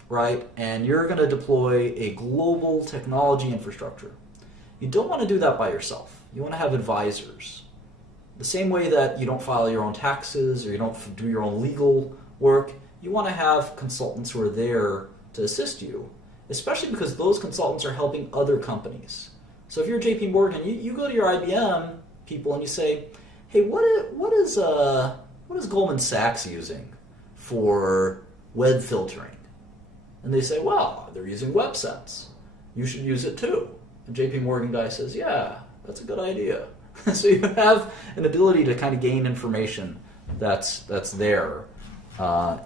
right, and you're going to deploy a global technology infrastructure, you don't want to do that by yourself. You want to have advisors. The same way that you don't file your own taxes or you don't do your own legal work, you want to have consultants who are there to assist you, especially because those consultants are helping other companies. So if you're JP Morgan, you go to your IBM people and you say, hey, what is Goldman Sachs using for web filtering? And they say, well, they're using WebSense. You should use it too. And JP Morgan guy says, yeah, that's a good idea. So you have an ability to kind of gain information that's there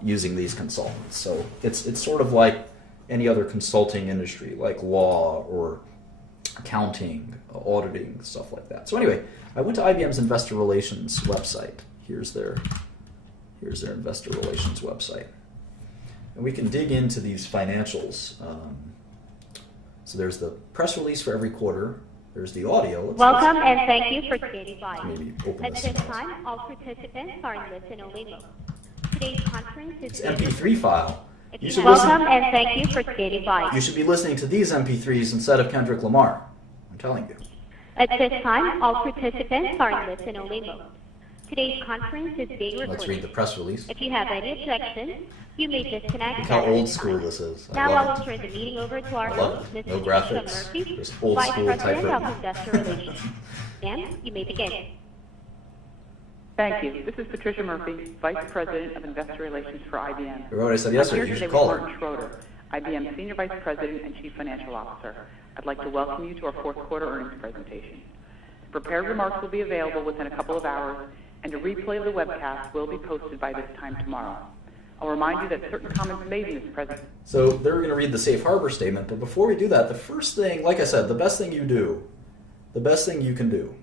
using these consultants. So it's sort of like any other consulting industry, like law or accounting, auditing, stuff like that. So anyway, I went to IBM's investor relations website. Here's their investor relations website. And we can dig into these financials. So there's the press release for every quarter. There's the audio. Welcome and thank you for standing by. Maybe open At this this up. time, all participants are in listen-only mode. Today's conference is It's MP3 file. You should Welcome listen. and thank you for standing by. You should be listening to these MP3s instead of Kendrick Lamar. I'm telling you. At this time, all participants are in listen-only mode. Today's conference is being recorded. Let's read the press release. If you have any objections, you may disconnect. Look how at old this school time. this is. I Now I love will it. turn the meeting over to our I love host, it. Ms. No Patricia graphics. Murphy, Just old Vice school President of typewritten. Investor Relations. Ma'am, you may begin. Thank you. This is Patricia Murphy, Vice President of Investor Relations for IBM. Remember what I said I'm yesterday? here You today should with call her. Martin Schroeder, IBM Senior Vice President and Chief Financial Officer. I'd like to welcome you to our fourth quarter earnings presentation. Prepared remarks will be available within a couple of hours, and a replay of the webcast will be posted by this time tomorrow. I'll remind you that certain comments made in this presentation. So they're going to read the safe harbor statement, but before we do that, the first thing, like I said, the best thing you can do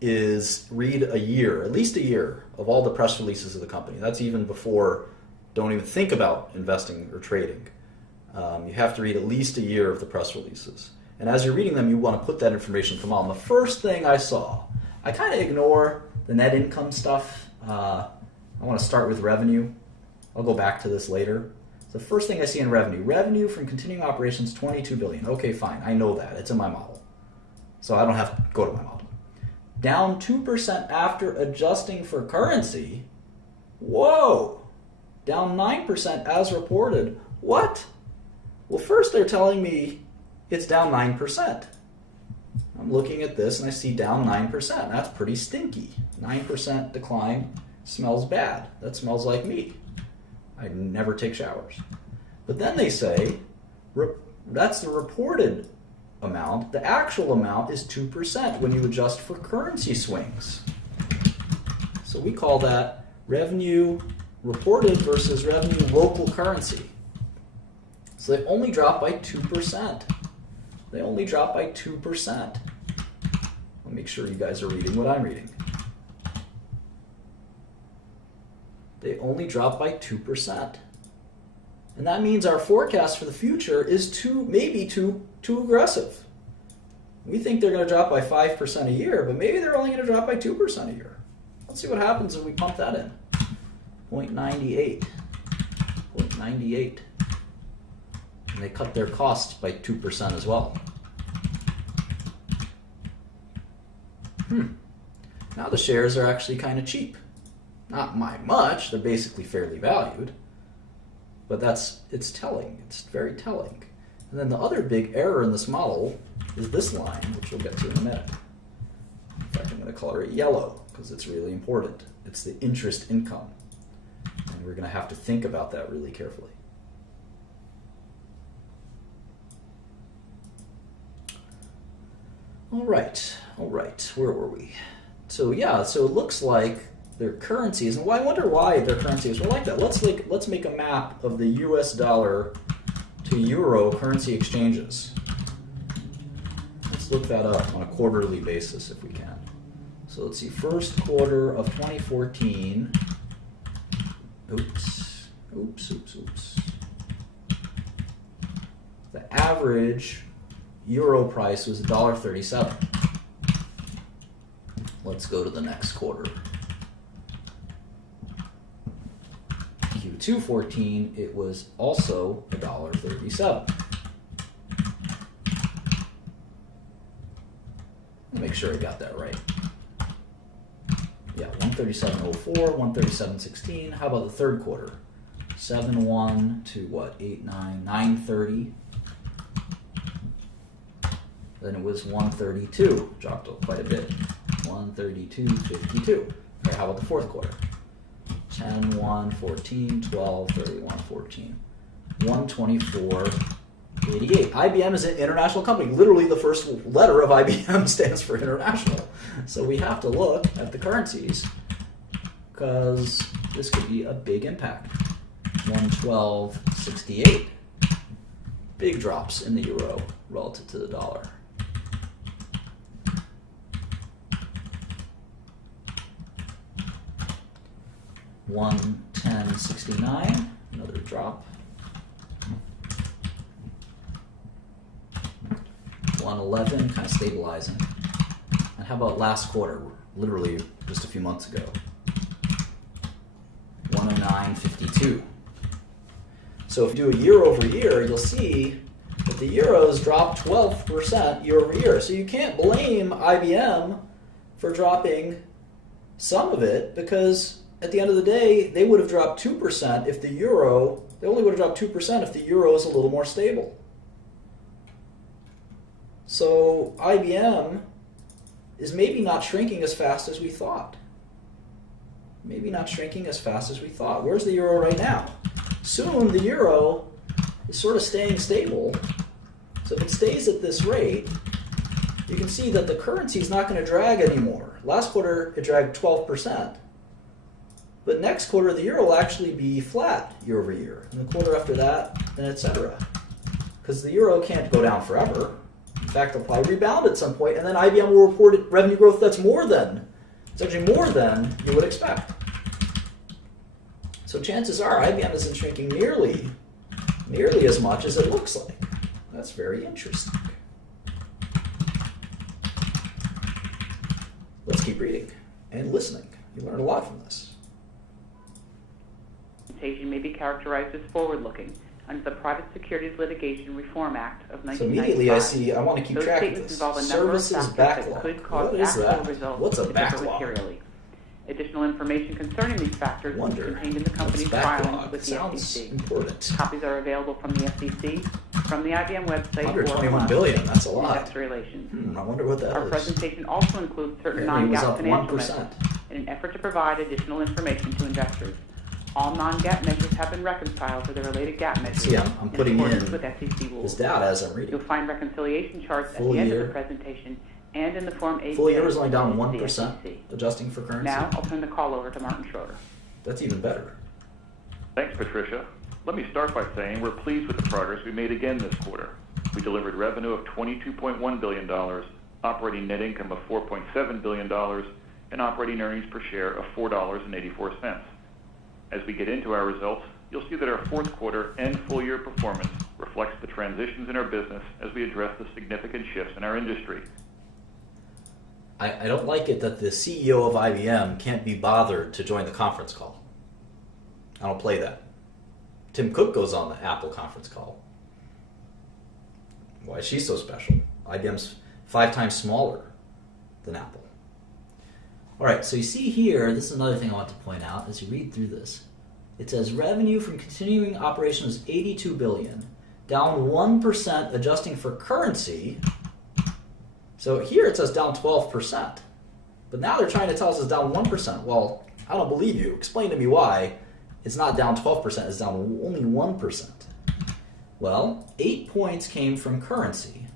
is read a year, at least a year, of all the press releases of the company. That's even before, don't even think about investing or trading. You have to read at least a year of the press releases. And as you're reading them, you want to put that information from on. The first thing I saw, I kind of ignore the net income stuff. I want to start with revenue. I'll go back to this later. The first thing I see in revenue from continuing operations, $22 billion. Okay, fine, I know that. It's in my model. So I don't have to go to my model. down 2% after adjusting for currency. Whoa! Down 9% as reported. What? Well, first they're telling me it's down 9%. I'm looking at this and I see down 9%. That's pretty stinky. 9% decline smells bad. That smells like me. I never take showers. But then they say that's the reported amount. The actual amount is 2% when you adjust for currency swings. So we call that revenue reported versus revenue local currency. So they only drop by 2%. They only drop by 2%. I'll make sure you guys are reading what I'm reading. They only drop by 2%. And that means our forecast for the future is maybe too aggressive. We think they're going to drop by 5% a year, but maybe they're only going to drop by 2% a year. Let's see what happens if we pump that in. 0.98. 0.98. And they cut their costs by 2% as well. Now the shares are actually kind of cheap. Not by much, they're basically fairly valued. But it's telling, it's very telling. And then the other big error in this model is this line, which we'll get to in a minute. In fact, I'm going to color it yellow because it's really important. It's the interest income. And we're going to have to think about that really carefully. All right, where were we? So it looks like their currencies, and I wonder why their currencies were like that. Let's make a map of the US dollar to euro currency exchanges. Let's look that up on a quarterly basis if we can. So let's see, first quarter of 2014. Oops. The average euro price was $1.37. Let's go to the next quarter. Q2 14, it was also $1.37. Make sure I got that right. Yeah, 137.04, 137.16. How about the third quarter? 7.1 to what? 8.9, 9.30. Then it was 132, dropped quite a bit. 132.52. Okay, how about the fourth quarter? 10, 1, 14, 12, 31, 14. 124.88. IBM is an international company. Literally the first letter of IBM stands for international. So we have to look at the currencies because this could be a big impact. 112.68. Big drops in the euro relative to the dollar. 110.69, another drop. 111, kind of stabilizing. And how about last quarter, literally just a few months ago? 109.52. So if you do a year over year, you'll see that the euros dropped 12% year over year. So you can't blame IBM for dropping some of it, because at the end of the day, they would have dropped 2% if the euro, they only would have dropped 2% if the euro is a little more stable. So IBM is maybe not shrinking as fast as we thought. Maybe not shrinking as fast as we thought. Where's the euro right now? Soon the euro is sort of staying stable. So if it stays at this rate, you can see that the currency is not going to drag anymore. Last quarter, it dragged 12%. But next quarter, the euro will actually be flat year over year. And the quarter after that, and etc. Because the euro can't go down forever. In fact, it'll probably rebound at some point, and then IBM will report revenue growth that's it's actually more than you would expect. So chances are IBM isn't shrinking nearly as much as it looks like. That's very interesting. Let's keep reading and listening. You learn a lot from this. Presentation may be characterized as forward-looking. under the Private Securities Litigation Reform Act of So 1995. immediately I see, I want to keep Those track of statements this. involve a number of Services factors that backlog. could cause What is actual that? results What's a to differ backlog? materially. Additional information concerning these factors Wonder. is contained in the What's company's backlog? filings with the Sounds SEC. important. Copies are available from the SEC, from the IBM website, or from 121 us, billion, that's a lot. Investor Relations. I wonder what that Our is. presentation also includes certain Revenue was non-GAAP up financial 1%. measures in an effort to provide additional information to investors. All non-GAAP measures have been reconciled to the related GAAP measures See, I'm putting accordance in with SEC rules. this data as I'm You'll reading. find reconciliation charts Full at the end year. of the presentation and in the Form 8. Full year is only down to the 1%, SEC. adjusting for currency. Now, I'll turn the call over to Martin Schroeder. That's even better. Thanks, Patricia. Let me start by saying we're pleased with the progress we made again this quarter. We delivered revenue of $22.1 billion, operating net income of $4.7 billion, and operating earnings per share of $4.84. As we get into our results, you'll see that our fourth quarter and full year performance reflects the transitions in our business as we address the significant shifts in our industry. I don't like it that the CEO of IBM can't be bothered to join the conference call. I don't play that. Tim Cook goes on the Apple conference call. Why is she so special? IBM's 5 times smaller than Apple. All right, so you see here, this is another thing I want to point out as you read through this. It says revenue from continuing operations 82 billion, down 1% adjusting for currency. So here it says down 12%. But now they're trying to tell us it's down 1%. Well, I don't believe you. Explain to me why it's not down 12%, it's down only 1%. Well, 8 points came from currency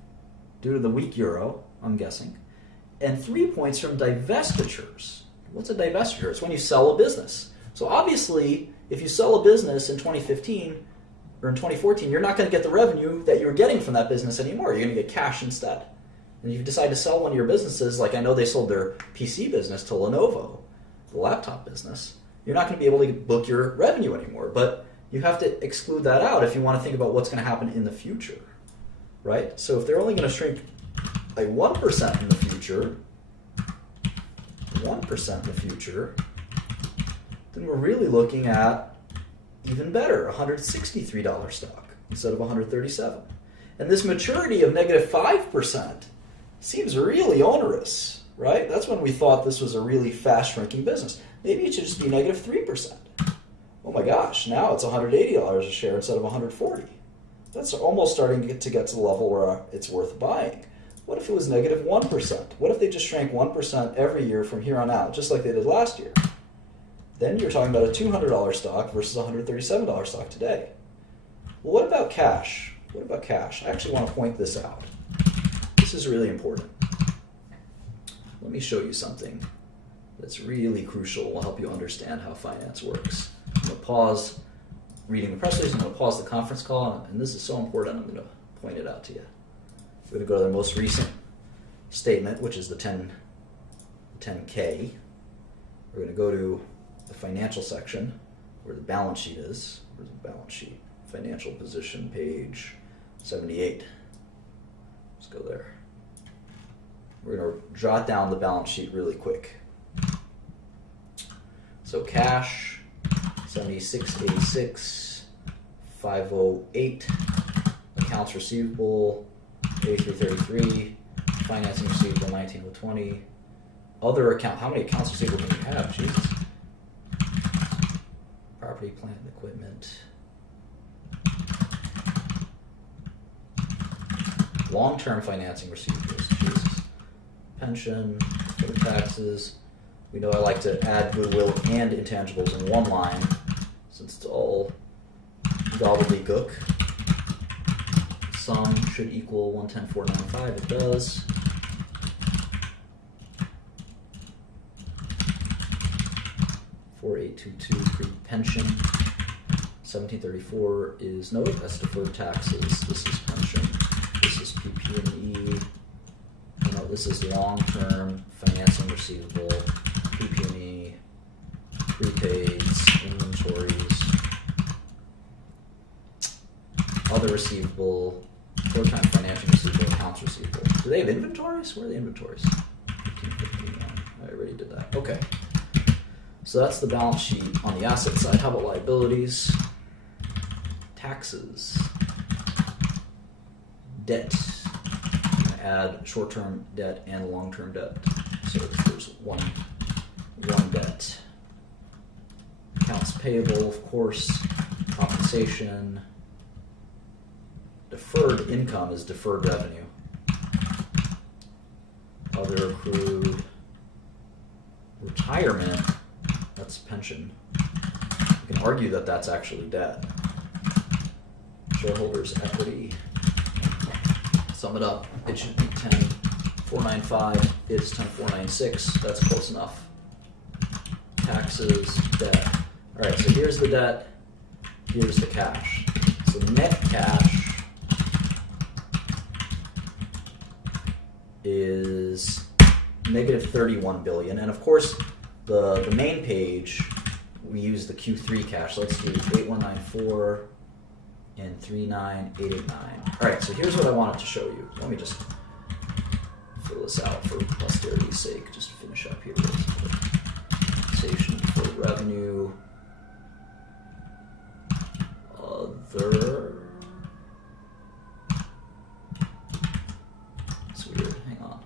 due to the weak euro, I'm guessing, and 3 points from divestitures. What's a divestiture? It's when you sell a business. So obviously, if you sell a business in 2015 or in 2014, you're not going to get the revenue that you were getting from that business anymore. You're going to get cash instead. And if you decide to sell one of your businesses, like I know they sold their PC business to Lenovo, the laptop business, you're not going to be able to book your revenue anymore. But you have to exclude that out if you want to think about what's going to happen in the future, right? So if they're only going to shrink by 1% in the future, 1% in the future, then we're really looking at even better, $163 stock instead of $137. And this maturity of negative 5% seems really onerous, right? That's when we thought this was a really fast shrinking business. Maybe it should just be negative 3%. Oh my gosh, now it's $180 a share instead of $140. That's almost starting to get to the level where it's worth buying. What if it was negative 1%? What if they just shrank 1% every year from here on out, just like they did last year? Then you're talking about a $200 stock versus a $137 stock today. Well, what about cash? What about cash? I actually want to point this out. This is really important. Let me show you something that's really crucial. Will help you understand how finance works. I'm going to pause reading the press release. I'm going to pause the conference call, and this is so important. I'm going to point it out to you. We're going to go to the most recent statement, which is the 10K. We're going to go to the financial section where the balance sheet is. Where's the balance sheet? Financial position, page 78. Let's go there. We're going to jot down the balance sheet really quick. So cash, 7686, 508, accounts receivable, 8333, financing receivable, 19020, other account. How many accounts receivable can you have? Jesus. Property, plant, and equipment. Long-term financing receivables. Jesus. Pension, deferred taxes. We know I like to add goodwill and intangibles in one line, since it's all gobbledygook. Sum should equal 110,495. It does. $4,822 pre-pension. 1734 is no, that's deferred taxes. This is pension. This is PP&E. No, this is long-term financing receivable. PP&E, prepaids, inventories, other receivable, short-time financing receivable, accounts receivable. Do they have inventories? Where are the inventories? 1551. I already did that. Okay. So that's the balance sheet on the asset side. How about liabilities? taxes. Debt. Add short-term debt and long-term debt. So there's one debt. Accounts payable, of course. Compensation. Deferred income is deferred revenue. Other accrued. Retirement, that's pension. You can argue that that's actually debt. Shareholders' equity. Sum it up. It should be 10,495. It's 10,496. That's close enough. Taxes, debt. All right, so here's the debt. Here's the cash. So net cash is negative 31 billion, and of course the main page we use the Q3 cash. So let's do 8194 and 39889. All right, so here's what I wanted to show you. Let me just fill this out for posterity's sake. Just finish up here. Compensation for revenue. Other. It's weird. Hang on.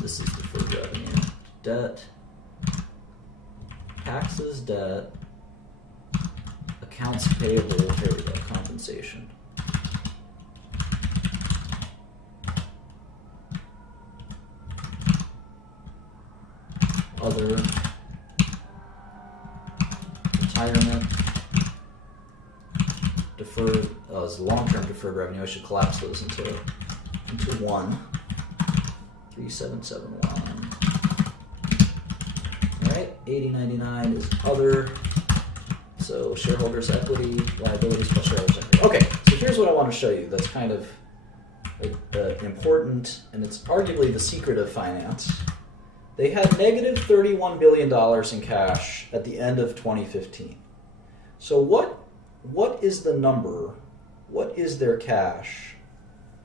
This is deferred revenue. Debt. Taxes, debt. Accounts payable. Here we go. Compensation. Other. Retirement. Deferred. It's long-term deferred revenue. I should collapse those into one. 3771. Alright, 8099 is other. So shareholders' equity, liabilities plus shareholders' equity. Okay, so here's what I want to show you that's kind of important, and it's arguably the secret of finance. They had negative $31 billion in cash at the end of 2015. So what is the number, what is their cash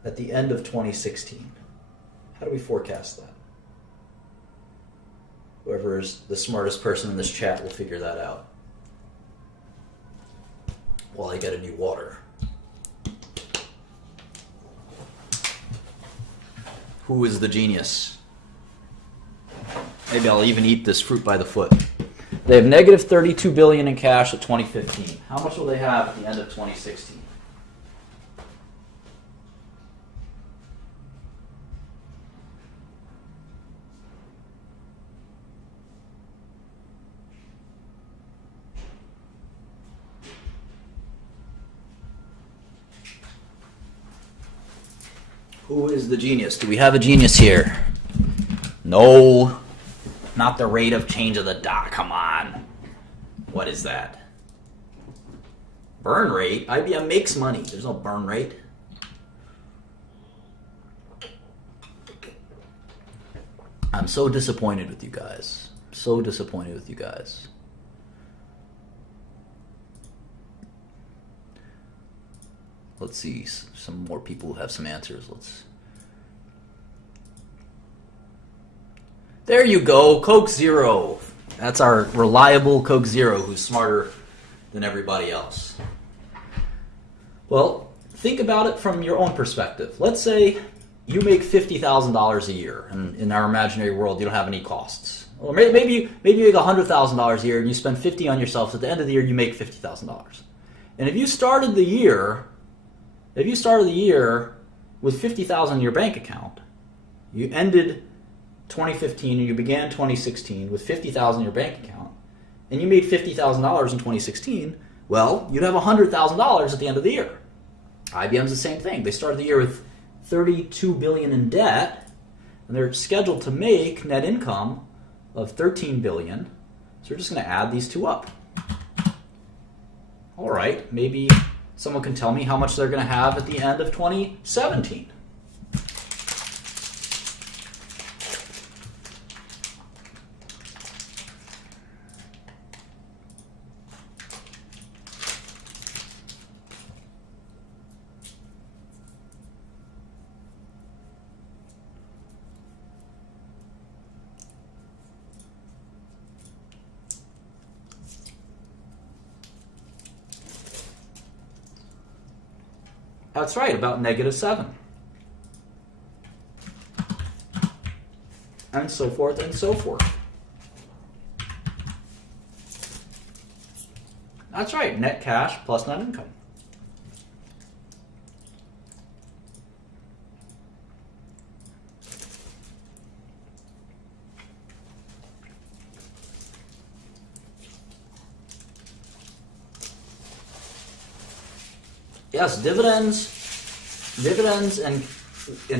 at the end of 2016? How do we forecast that? Whoever is the smartest person in this chat will figure that out. While I get a new water. Who is the genius? Maybe I'll even eat this fruit by the foot. They have negative $32 billion in cash at 2015. How much will they have at the end of 2016? Who is the genius? Do we have a genius here? No. Not the rate of change of the dot. Come on. What is that? Burn rate? IBM makes money. There's no burn rate. I'm so disappointed with you guys. So disappointed with you guys. Let's see some more people who have some answers. There you go, Coke Zero. That's our reliable Coke Zero who's smarter than everybody else. Well, think about it from your own perspective. Let's say you make $50,000 a year, and in our imaginary world, you don't have any costs. Or maybe you make $100,000 a year, and you spend $50 on yourself. So at the end of the year, you make $50,000. And if you started the year with $50,000 in your bank account, you ended 2015 and you began 2016 with $50,000 in your bank account, and you made $50,000 in 2016, well, you'd have $100,000 at the end of the year. IBM's the same thing. They started the year with $32 billion in debt, and they're scheduled to make net income of $13 billion. So we're just going to add these two up. All right, maybe someone can tell me how much they're going to have at the end of 2017. That's right, about -7. And so forth and so forth. That's right, net cash plus net income. Yes, dividends and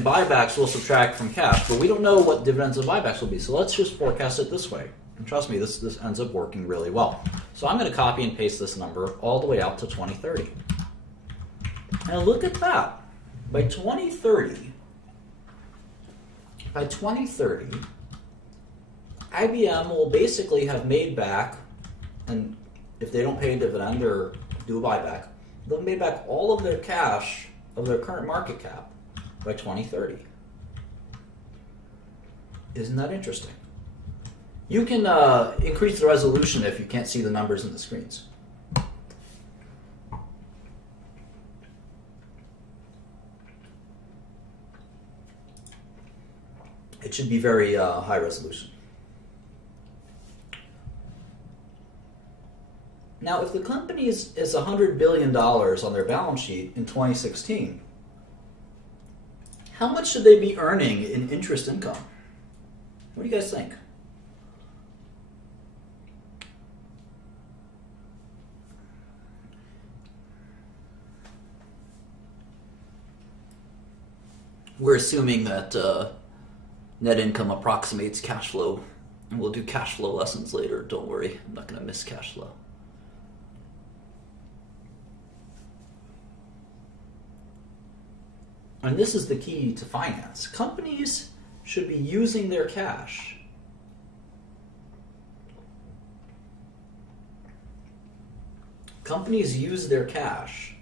buybacks will subtract from cash, but we don't know what dividends and buybacks will be. So let's just forecast it this way. And trust me, this ends up working really well. So I'm going to copy and paste this number all the way out to 2030. And look at that. By 2030, IBM will basically have made back, and if they don't pay a dividend or do a buyback, they'll have made back all of their cash of their current market cap by 2030. Isn't that interesting? You can increase the resolution if you can't see the numbers in the screens. It should be very high resolution. Now, if the company is $100 billion on their balance sheet in 2016, how much should they be earning in interest income? What do you guys think? We're assuming that net income approximates cash flow. And we'll do cash flow lessons later. Don't worry, I'm not going to miss cash flow. And this is the key to finance. Companies should be using their cash Companies use their cash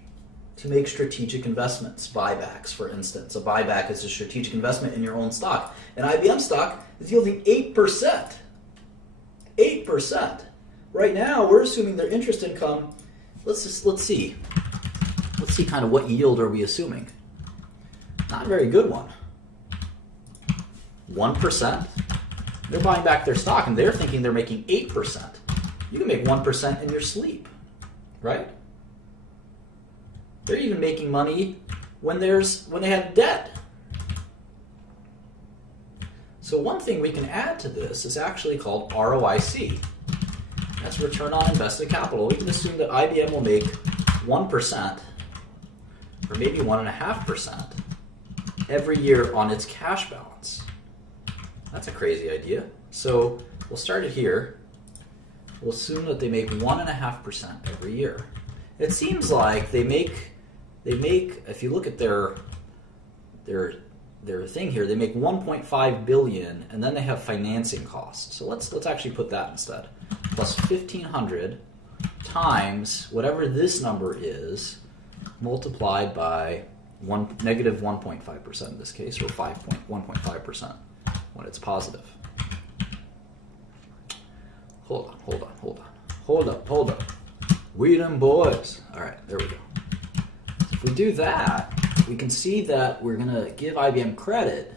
to make strategic investments, buybacks, for instance. A buyback is a strategic investment in your own stock. And IBM stock is yielding 8%. 8%. Right now, we're assuming their interest income. Let's see. Let's see kind of what yield are we assuming. Not a very good one. 1%. They're buying back their stock and they're thinking they're making 8%. You can make 1% in your sleep, right? They're even making money when they have debt. So one thing we can add to this is actually called ROIC. That's return on invested capital. We can assume that IBM will make 1% or maybe 1.5% every year on its cash balance. That's a crazy idea. So we'll start it here. We'll assume that they make 1.5% every year. It seems like they make, if you look at their thing here, they make 1.5 billion, and then they have financing costs. So let's actually put that instead. Plus 1,500 times whatever this number is, multiplied by negative 1.5% in this case, or 1.5% when it's positive. Hold up. We them boys. All right, there we go. If we do that, we can see that we're going to give IBM credit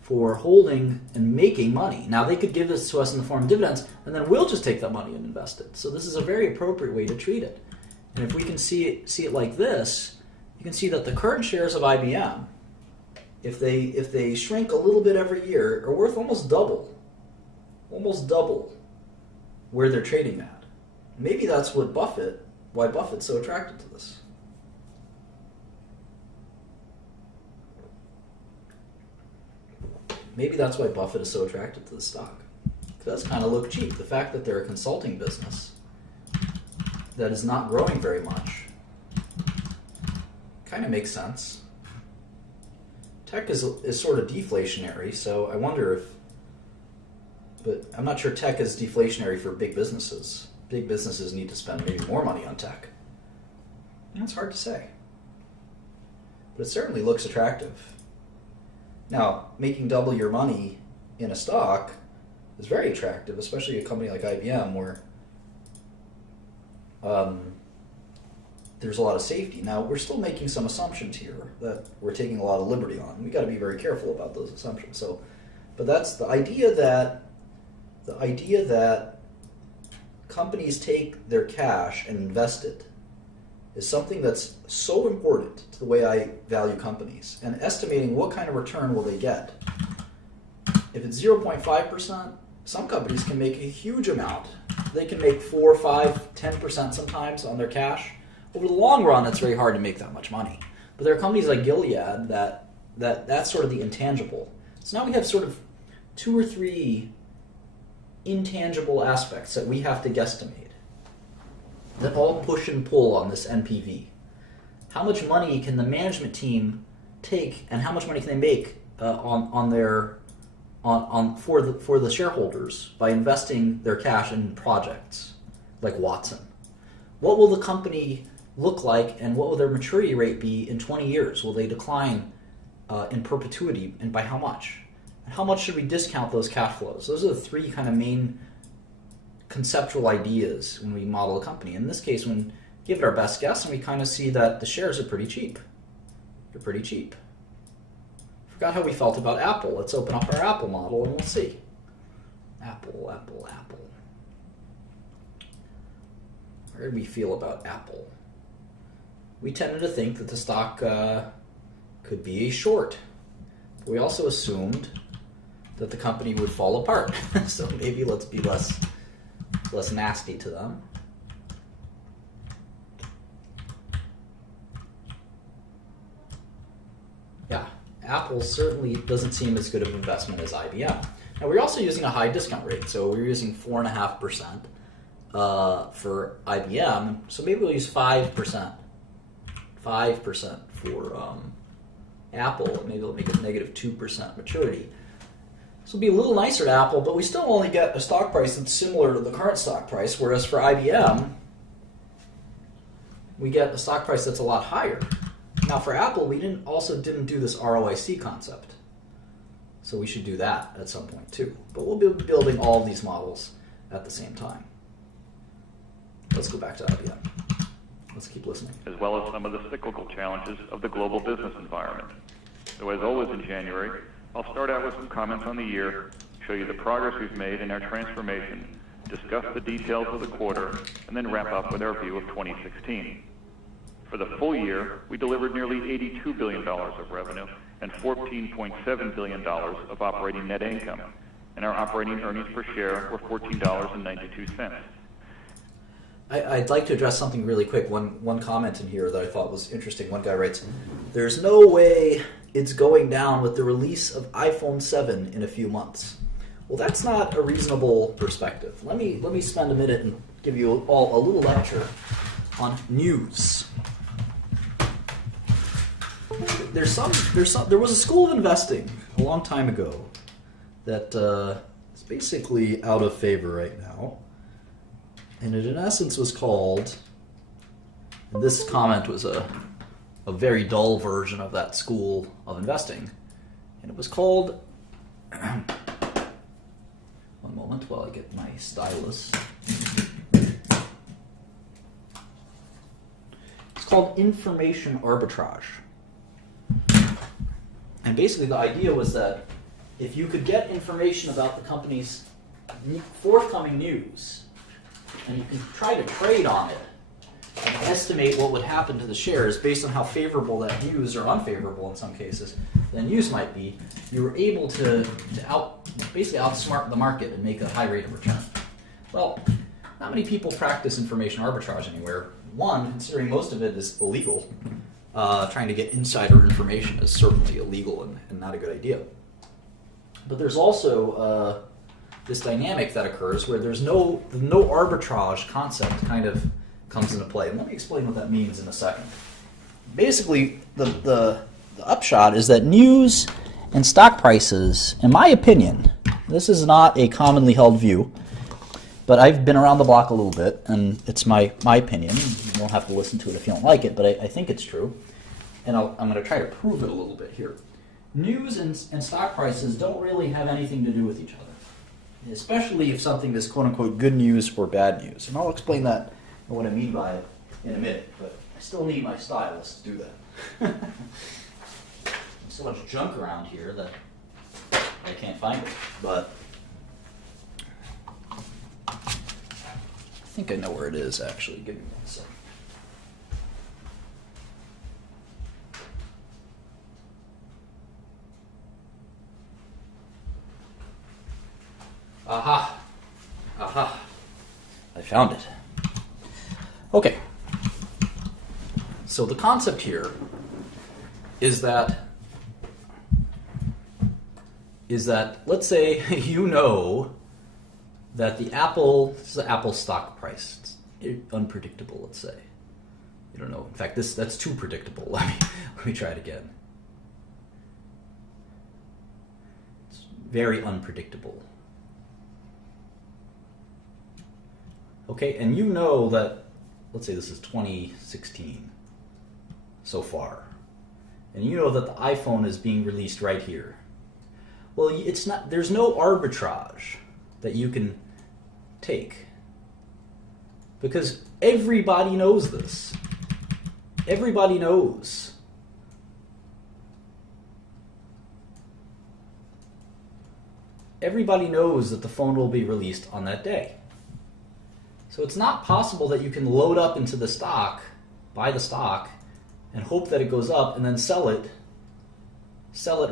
for holding and making money. Now, they could give this to us in the form of dividends, and then we'll just take that money and invest it. So this is a very appropriate way to treat it. And if we can see it like this, you can see that the current shares of IBM, if they shrink a little bit every year, are worth almost double where they're trading at. Maybe that's why Buffett's so attracted to this. Maybe that's why Buffett is so attracted to the stock. It does kind of look cheap. The fact that they're a consulting business that is not growing very much kind of makes sense. Tech is sort of deflationary, so I wonder but I'm not sure tech is deflationary for big businesses. Big businesses need to spend maybe more money on tech. It's hard to say. But it certainly looks attractive. Now, making double your money in a stock is very attractive, especially a company like IBM where there's a lot of safety. Now, we're still making some assumptions here that we're taking a lot of liberty on. We got to be very careful about those assumptions. So, but that's the idea that companies take their cash and invest it is something that's so important to the way I value companies, and estimating what kind of return will they get. If it's 0.5%, some companies can make a huge amount. They can make 4, 5, 10% sometimes on their cash. Over the long run, it's very hard to make that much money. But there are companies like Gilead that's sort of the intangible. So now we have sort of 2 or 3 intangible aspects that we have to guesstimate that all push and pull on this NPV. How much money can the management team take, and how much money can they make for the shareholders by investing their cash in projects like Watson? What will the company look like, and what will their maturity rate be in 20 years? Will they decline in perpetuity, and by how much? And how much should we discount those cash flows? Those are the 3 kind of main conceptual ideas when we model a company. In this case, when we give it our best guess, and we kind of see that the shares are pretty cheap. They're pretty cheap. Forgot how we felt about Apple. Let's open up our Apple model and we'll see. Apple. Where did we feel about Apple? We tended to think that the stock could be a short. But we also assumed that the company would fall apart. So maybe let's be less nasty to them. Yeah, Apple certainly doesn't seem as good of an investment as IBM. Now, we're also using a high discount rate, so we're using 4.5% for IBM, so maybe we'll use 5%. 5% for Apple, maybe we'll make it negative 2% maturity. This will be a little nicer to Apple, but we still only get a stock price that's similar to the current stock price, whereas for IBM, we get a stock price that's a lot higher. Now for Apple, we didn't do this ROIC concept. So we should do that at some point too. But we'll be building all of these models at the same time. Let's go back to IBM. Let's keep listening. As well as some of the cyclical challenges of the global business environment. So as always in January, I'll start out with some comments on the year, show you the progress we've made in our transformation, discuss the details of the quarter, and then wrap up with our view of 2016. For the full year, we delivered nearly $82 billion of revenue and $14.7 billion of operating net income, and our operating earnings per share were $14.92. I'd like to address something really quick. One comment in here that I thought was interesting. One guy writes, "There's no way it's going down with the release of iPhone 7 in a few months." Well, that's not a reasonable perspective. Let me spend a minute and give you all a little lecture on news. There was a school of investing a long time ago that is basically out of favor right now. And it in essence was called, and this comment was a very dull version of that school of investing, and it was called, one moment while I get my stylus. It's called information arbitrage. And basically the idea was that if you could get information about the company's forthcoming news, and you can try to trade on it and estimate what would happen to the shares based on how favorable that news, or unfavorable in some cases, the news might be, you were able to basically outsmart the market and make a high rate of return. Well, not many people practice information arbitrage anywhere. One, considering most of it is illegal. Trying to get insider information is certainly illegal and not a good idea. But there's also this dynamic that occurs where there's no arbitrage concept kind of comes into play. And let me explain what that means in a second. Basically, the upshot is that news and stock prices, in my opinion, this is not a commonly held view, but I've been around the block a little bit, and it's my opinion. You don't have to listen to it if you don't like it, but I think it's true. And I'm going to try to prove it a little bit here. News and stock prices don't really have anything to do with each other, especially if something is quote-unquote good news or bad news. And I'll explain that and what I mean by it in a minute. But I still need my stylus to do that. There's so much junk around here that I can't find it, but I think I know where it is actually. Give me one second. Aha! Aha! I found it. Okay. So the concept here is that let's say you know that the this is the Apple stock price. It's unpredictable, let's say. You don't know. In fact, that's too predictable. Let me try it again. It's very unpredictable. Okay, and you know that, let's say this is 2016 so far, and you know that the iPhone is being released right here. Well, it's not. There's no arbitrage that you can take because everybody knows this. Everybody knows. Everybody knows that the phone will be released on that day. So it's not possible that you can load up into the stock, buy the stock, and hope that it goes up and then sell it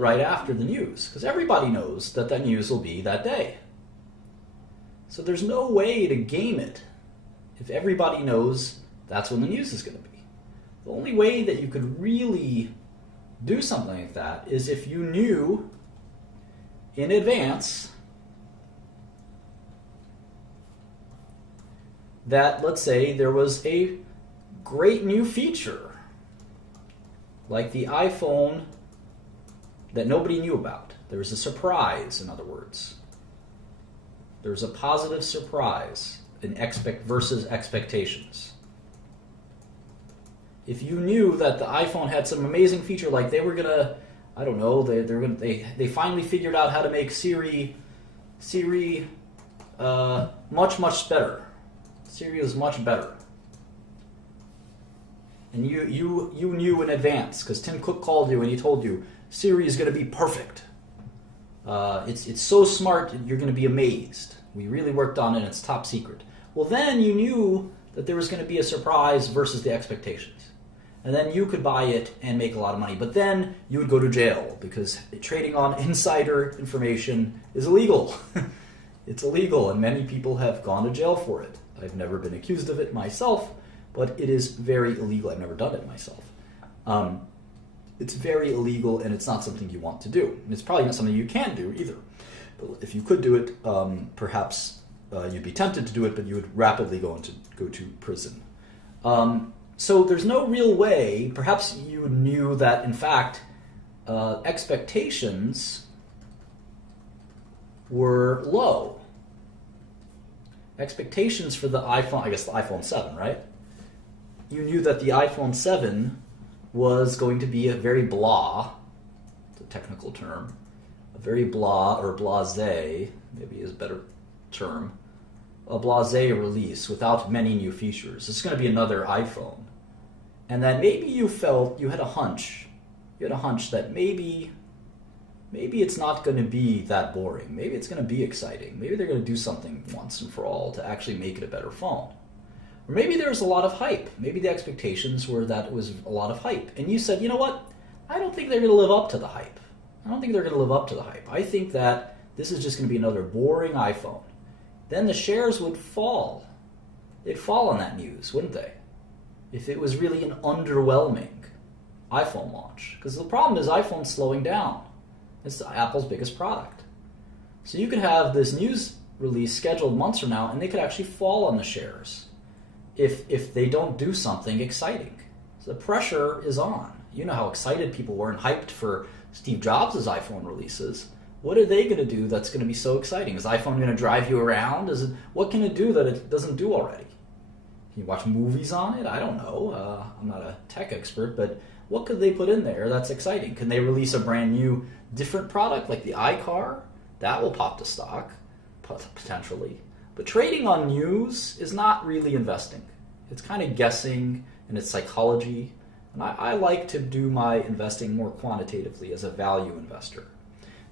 right after the news. Because everybody knows that news will be that day. So there's no way to game it if everybody knows that's when the news is going to be. The only way that you could really do something like that is if you knew in advance that, let's say, there was a great new feature, like the iPhone, that nobody knew about. There was a surprise, in other words. There was a positive surprise in versus expectations. If you knew that the iPhone had some amazing feature, like they were gonna, I don't know, they finally figured out how to make Siri much better. Siri is much better. And you knew in advance, because Tim Cook called you and he told you, Siri is going to be perfect. It's so smart, you're going to be amazed. We really worked on it, and it's top secret. Well, then you knew that there was going to be a surprise versus the expectations. And then you could buy it and make a lot of money. But then you would go to jail, because trading on insider information is illegal. It's illegal, and many people have gone to jail for it. I've never been accused of it myself, but it is very illegal. I've never done it myself. It's very illegal, and it's not something you want to do. And it's probably not something you can do either. But if you could do it, perhaps you'd be tempted to do it, but you would rapidly go to prison. So there's no real way. Perhaps you knew that, in fact, expectations were low. Expectations for the iPhone, I guess the iPhone 7, right? You knew that the iPhone 7 was going to be a very blah, it's a technical term, a very blah or blasé, maybe is a better term, a blasé release without many new features. It's going to be another iPhone. And that maybe you had a hunch that maybe it's not going to be that boring. Maybe it's going to be exciting. Maybe they're going to do something once and for all to actually make it a better phone. Or maybe there's a lot of hype. Maybe the expectations were that it was a lot of hype. And you said, you know what? I don't think they're going to live up to the hype. I think that this is just going to be another boring iPhone. Then the shares would fall. They'd fall on that news, wouldn't they? If it was really an underwhelming iPhone launch. Because the problem is iPhone's slowing down. It's Apple's biggest product. So you could have this news release scheduled months from now, and they could actually fall on the shares if they don't do something exciting. So the pressure is on. You know how excited people were and hyped for Steve Jobs' iPhone releases. What are they going to do that's going to be so exciting? Is iPhone going to drive you around? What can it do that it doesn't do already? Can you watch movies on it? I don't know. I'm not a tech expert, but what could they put in there that's exciting? Can they release a brand new, different product like the iCar? That will pop to stock, potentially. But trading on news is not really investing. It's kind of guessing. and its psychology. And I like to do my investing more quantitatively as a value investor.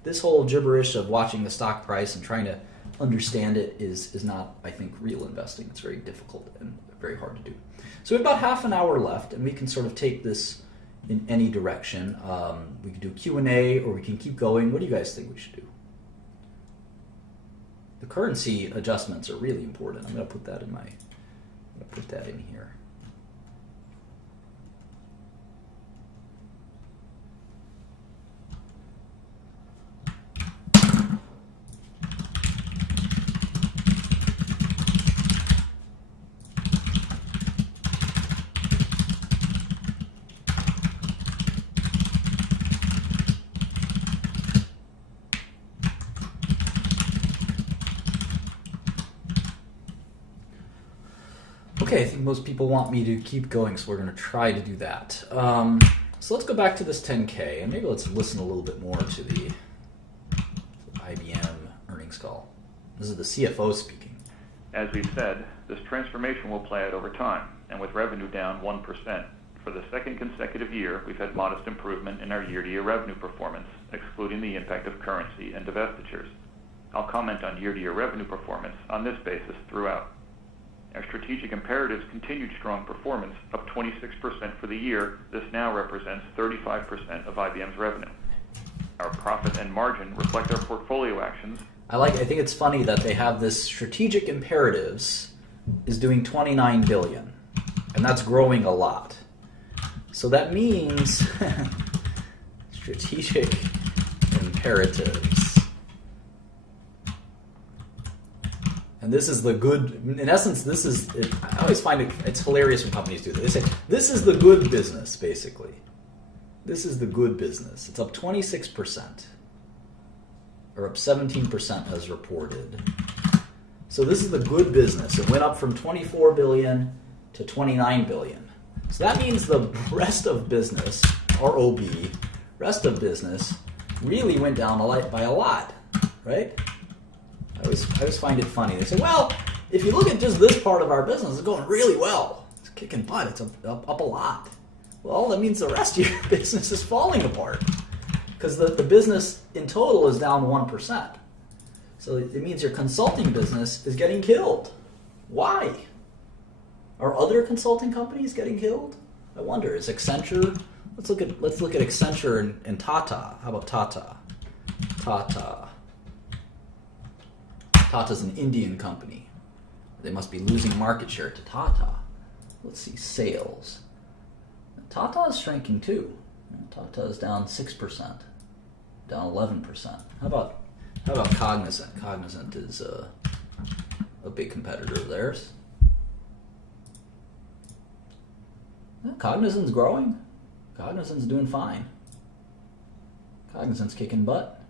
This whole gibberish of watching the stock price and trying to understand it is not, I think, real investing. It's very difficult and very hard to do. So we have about half an hour left, and we can sort of take this in any direction. We can do Q&A, or we can keep going. What do you guys think we should do? The currency adjustments are really important. I'm going to put that in here. Okay, I think most people want me to keep going, so we're going to try to do that. So let's go back to this 10K, and maybe let's listen a little bit more to the IBM earnings call. This is the CFO speaking. As we've said, this transformation will play out over time, and with revenue down 1%. For the second consecutive year, we've had modest improvement in our year-to-year revenue performance, excluding the impact of currency and divestitures. I'll comment on year-to-year revenue performance on this basis throughout. Our strategic imperatives continued strong performance, up 26% for the year. This now represents 35% of IBM's revenue. Our profit and margin reflect our portfolio actions. I think it's funny that they have this strategic imperatives is doing 29 billion, and that's growing a lot. So that means strategic imperatives. And this is the good, in essence, I always find it's hilarious when companies do this. They say, this is the good business, basically. This is the good business. It's up 26%, or up 17% as reported. So this is the good business. It went up from 24 billion to 29 billion. So that means the rest of business, ROB, rest of business, really went down by a lot, right? I always find it funny. They say, well, if you look at just this part of our business, it's going really well. It's kicking butt. It's up a lot. Well, that means the rest of your business is falling apart because the business in total is down 1%. So it means your consulting business is getting killed. Why? Are other consulting companies getting killed? I wonder. Is Accenture? Let's look at Accenture and Tata. How about Tata? Tata's an Indian company. They must be losing market share to Tata. Let's see, sales. Tata is shrinking too. Tata is down 6%, down 11%. How about Cognizant? Cognizant is a big competitor of theirs. Yeah, Cognizant's growing. Cognizant's doing fine. Cognizant's kicking butt.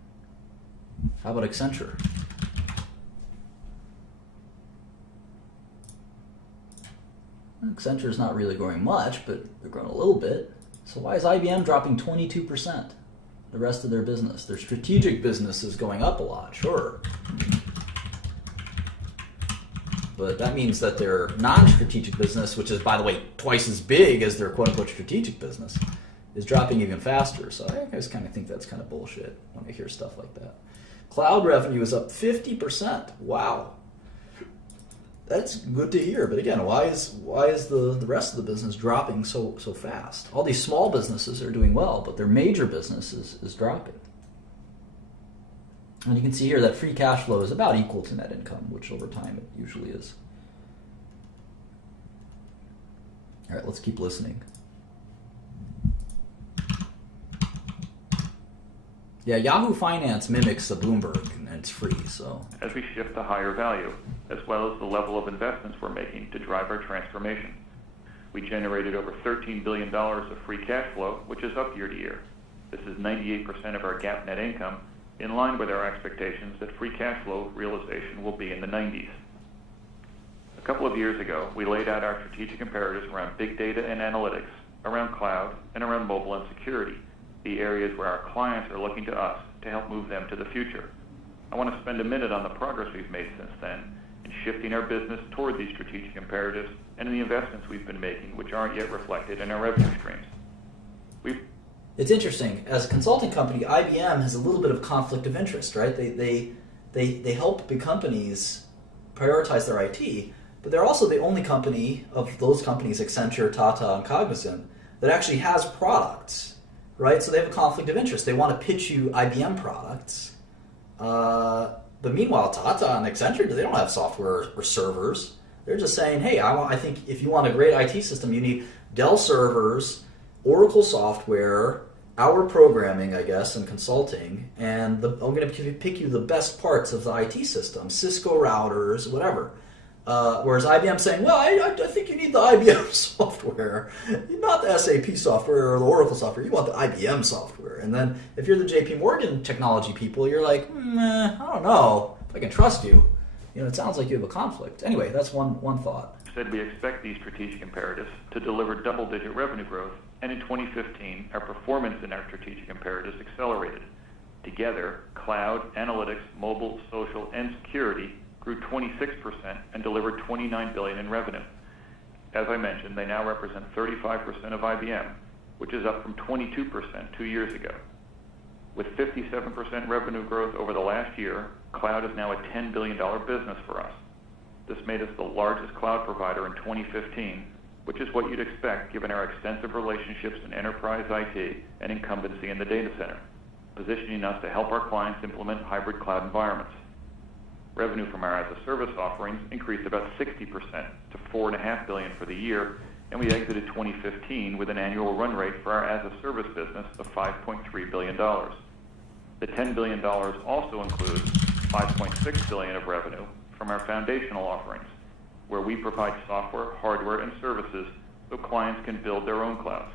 How about Accenture? Accenture's not really growing much, but they're growing a little bit. So why is IBM dropping 22%? The rest of their business. Their strategic business is going up a lot, sure. But that means that their non-strategic business, which is, by the way, twice as big as their quote-unquote strategic business, is dropping even faster. So I just kind of think that's kind of bullshit when I hear stuff like that. Cloud revenue is up 50%. Wow. That's good to hear, but again, why is the rest of the business dropping so fast? All these small businesses are doing well, but their major business is dropping. And you can see here that free cash flow is about equal to net income, which over time it usually is. All right, let's keep listening. Yeah, Yahoo Finance mimics the Bloomberg, and it's free, so. As we shift to higher value, as well as the level of investments we're making to drive our transformation. We generated over $13 billion of free cash flow, which is up year to year. This is 98% of our GAAP net income, in line with our expectations that free cash flow realization will be in the 90s. A couple of years ago, we laid out our strategic imperatives around big data and analytics, around cloud, and around mobile and security, the areas where our clients are looking to us to help move them to the future. I want to spend a minute on the progress we've made since then in shifting our business toward these strategic imperatives and in the investments we've been making, which aren't yet reflected in our revenue streams. It's interesting. As a consulting company, IBM has a little bit of conflict of interest, right? They help big companies prioritize their IT, but they're also the only company of those companies, Accenture, Tata, and Cognizant, that actually has products, right? So they have a conflict of interest. They want to pitch you IBM products, but meanwhile, Tata and Accenture, they don't have software or servers. They're just saying, hey, I think if you want a great IT system, you need Dell servers, Oracle software, our programming, I guess, and consulting, and I'm going to pick you the best parts of the IT system, Cisco routers, whatever. Whereas IBM saying, well, I think you need the IBM software, not the SAP software or the Oracle software. You want the IBM software. And then if you're the JP Morgan technology people, you're like, I don't know if I can trust you. It sounds like you have a conflict. Anyway, that's one thought. Said we expect these strategic imperatives to deliver double-digit revenue growth, and in 2015, our performance in our strategic imperatives accelerated. Together, cloud, analytics, mobile, social, and security grew 26% and delivered $29 billion in revenue. As I mentioned, they now represent 35% of IBM, which is up from 22% 2 years ago. With 57% revenue growth over the last year, cloud is now a $10 billion business for us. This made us the largest cloud provider in 2015, which is what you'd expect given our extensive relationships in enterprise IT and incumbency in the data center, positioning us to help our clients implement hybrid cloud environments. Revenue from our as-a-service offerings increased about 60% to $4.5 billion for the year, and we exited 2015 with an annual run rate for our as-a-service business of $5.3 billion. The $10 billion also includes $5.6 billion of revenue from our foundational offerings, where we provide software, hardware, and services so clients can build their own clouds.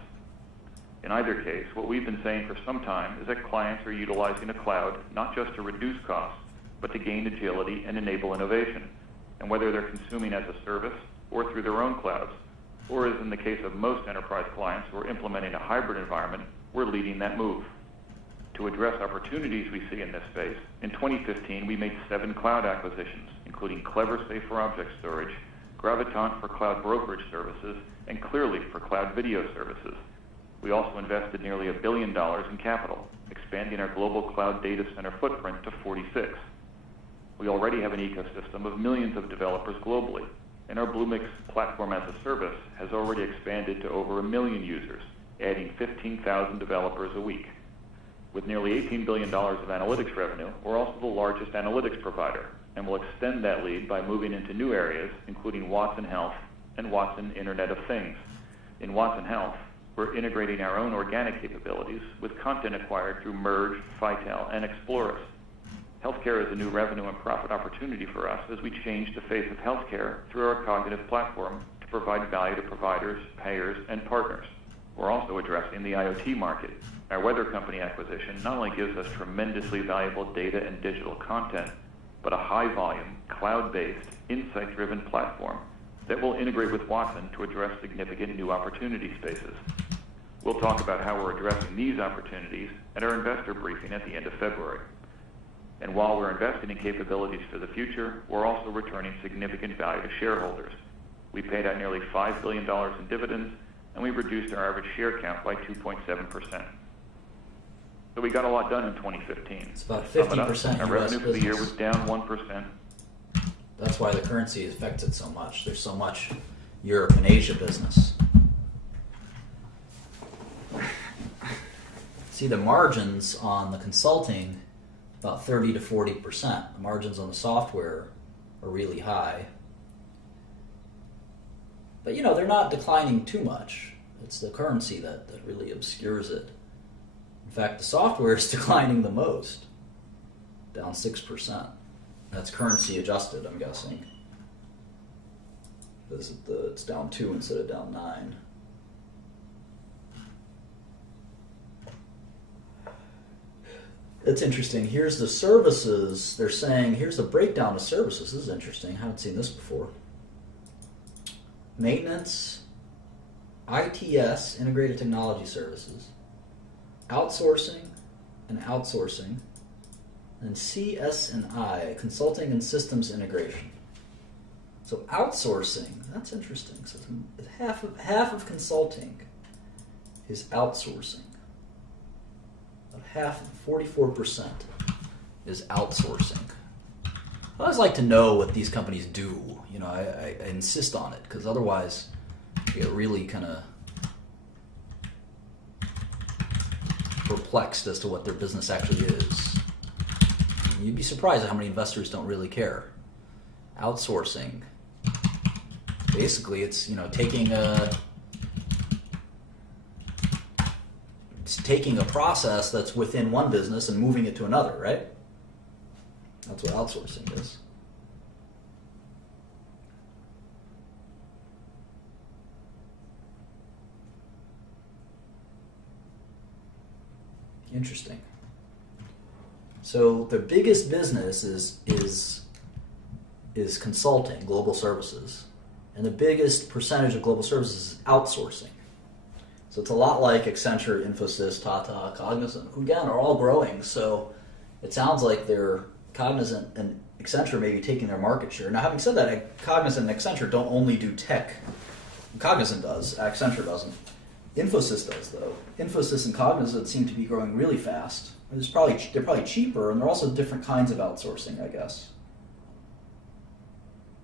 In either case, what we've been saying for some time is that clients are utilizing the cloud not just to reduce costs, but to gain agility and enable innovation. And whether they're consuming as a service or through their own clouds, or as in the case of most enterprise clients who are implementing a hybrid environment, we're leading that move. To address opportunities we see in this space, in 2015 we made 7 cloud acquisitions, including CleverSafe for object storage, Graviton for cloud brokerage services, and Clearly for cloud video services. We also invested nearly $1 billion in capital, expanding our global cloud data center footprint to 46. We already have an ecosystem of millions of developers globally, and our Bluemix platform as a service has already expanded to over 1 million users, adding 15,000 developers a week. With nearly $18 billion of analytics revenue, we're also the largest analytics provider, and will extend that lead by moving into new areas, including Watson Health and Watson Internet of Things. In Watson Health, we're integrating our own organic capabilities with content acquired through Merge, Phitel, and Explorus. Healthcare is a new revenue and profit opportunity for us as we change the face of healthcare through our cognitive platform to provide value to providers, payers, and partners. We're also addressing the IoT market. Our Weather Company acquisition not only gives us tremendously valuable data and digital content, but a high-volume, cloud-based, insight-driven platform that will integrate with Watson to address significant new opportunity spaces. We'll talk about how we're addressing these opportunities at our investor briefing at the end of February. And while we're investing in capabilities for the future, we're also returning significant value to shareholders. We paid out nearly $5 billion in dividends, and we reduced our average share count by 2.7%. So we got a lot done in 2015. It's about 50% Our revenue for the year was down 1%. That's why the currency affects it so much. There's so much Europe and Asia business. See, the margins on the consulting, about 30 to 40%. The margins on the software are really high. But, they're not declining too much. It's the currency that really obscures it. In fact, the software is declining the most, down 6%. That's currency adjusted, I'm guessing. It's down 2 instead of down 9. That's interesting. Here's the services. They're saying, here's the breakdown of services. This is interesting. I haven't seen this before. Maintenance, ITS, Integrated Technology Services, outsourcing, and CS&I, Consulting and Systems Integration. So outsourcing, that's interesting. So it's half of consulting is outsourcing. Half, 44% is outsourcing. I always like to know what these companies do. You know, I insist on it because otherwise you get really kind of perplexed as to what their business actually is. You'd be surprised at how many investors don't really care. Outsourcing. Basically, it's, you know, taking a process that's within one business and moving it to another, right? That's what outsourcing is. Interesting. So the biggest business is consulting, global services, and the biggest percentage of global services is outsourcing. So it's a lot like Accenture, Infosys, Tata, Cognizant, who again are all growing. So it sounds like they're Cognizant and Accenture may be taking their market share. Now, having said that, Cognizant and Accenture don't only do tech. Cognizant does, Accenture doesn't. Infosys does, though. Infosys and Cognizant seem to be growing really fast. They're probably cheaper, and they're also different kinds of outsourcing, I guess.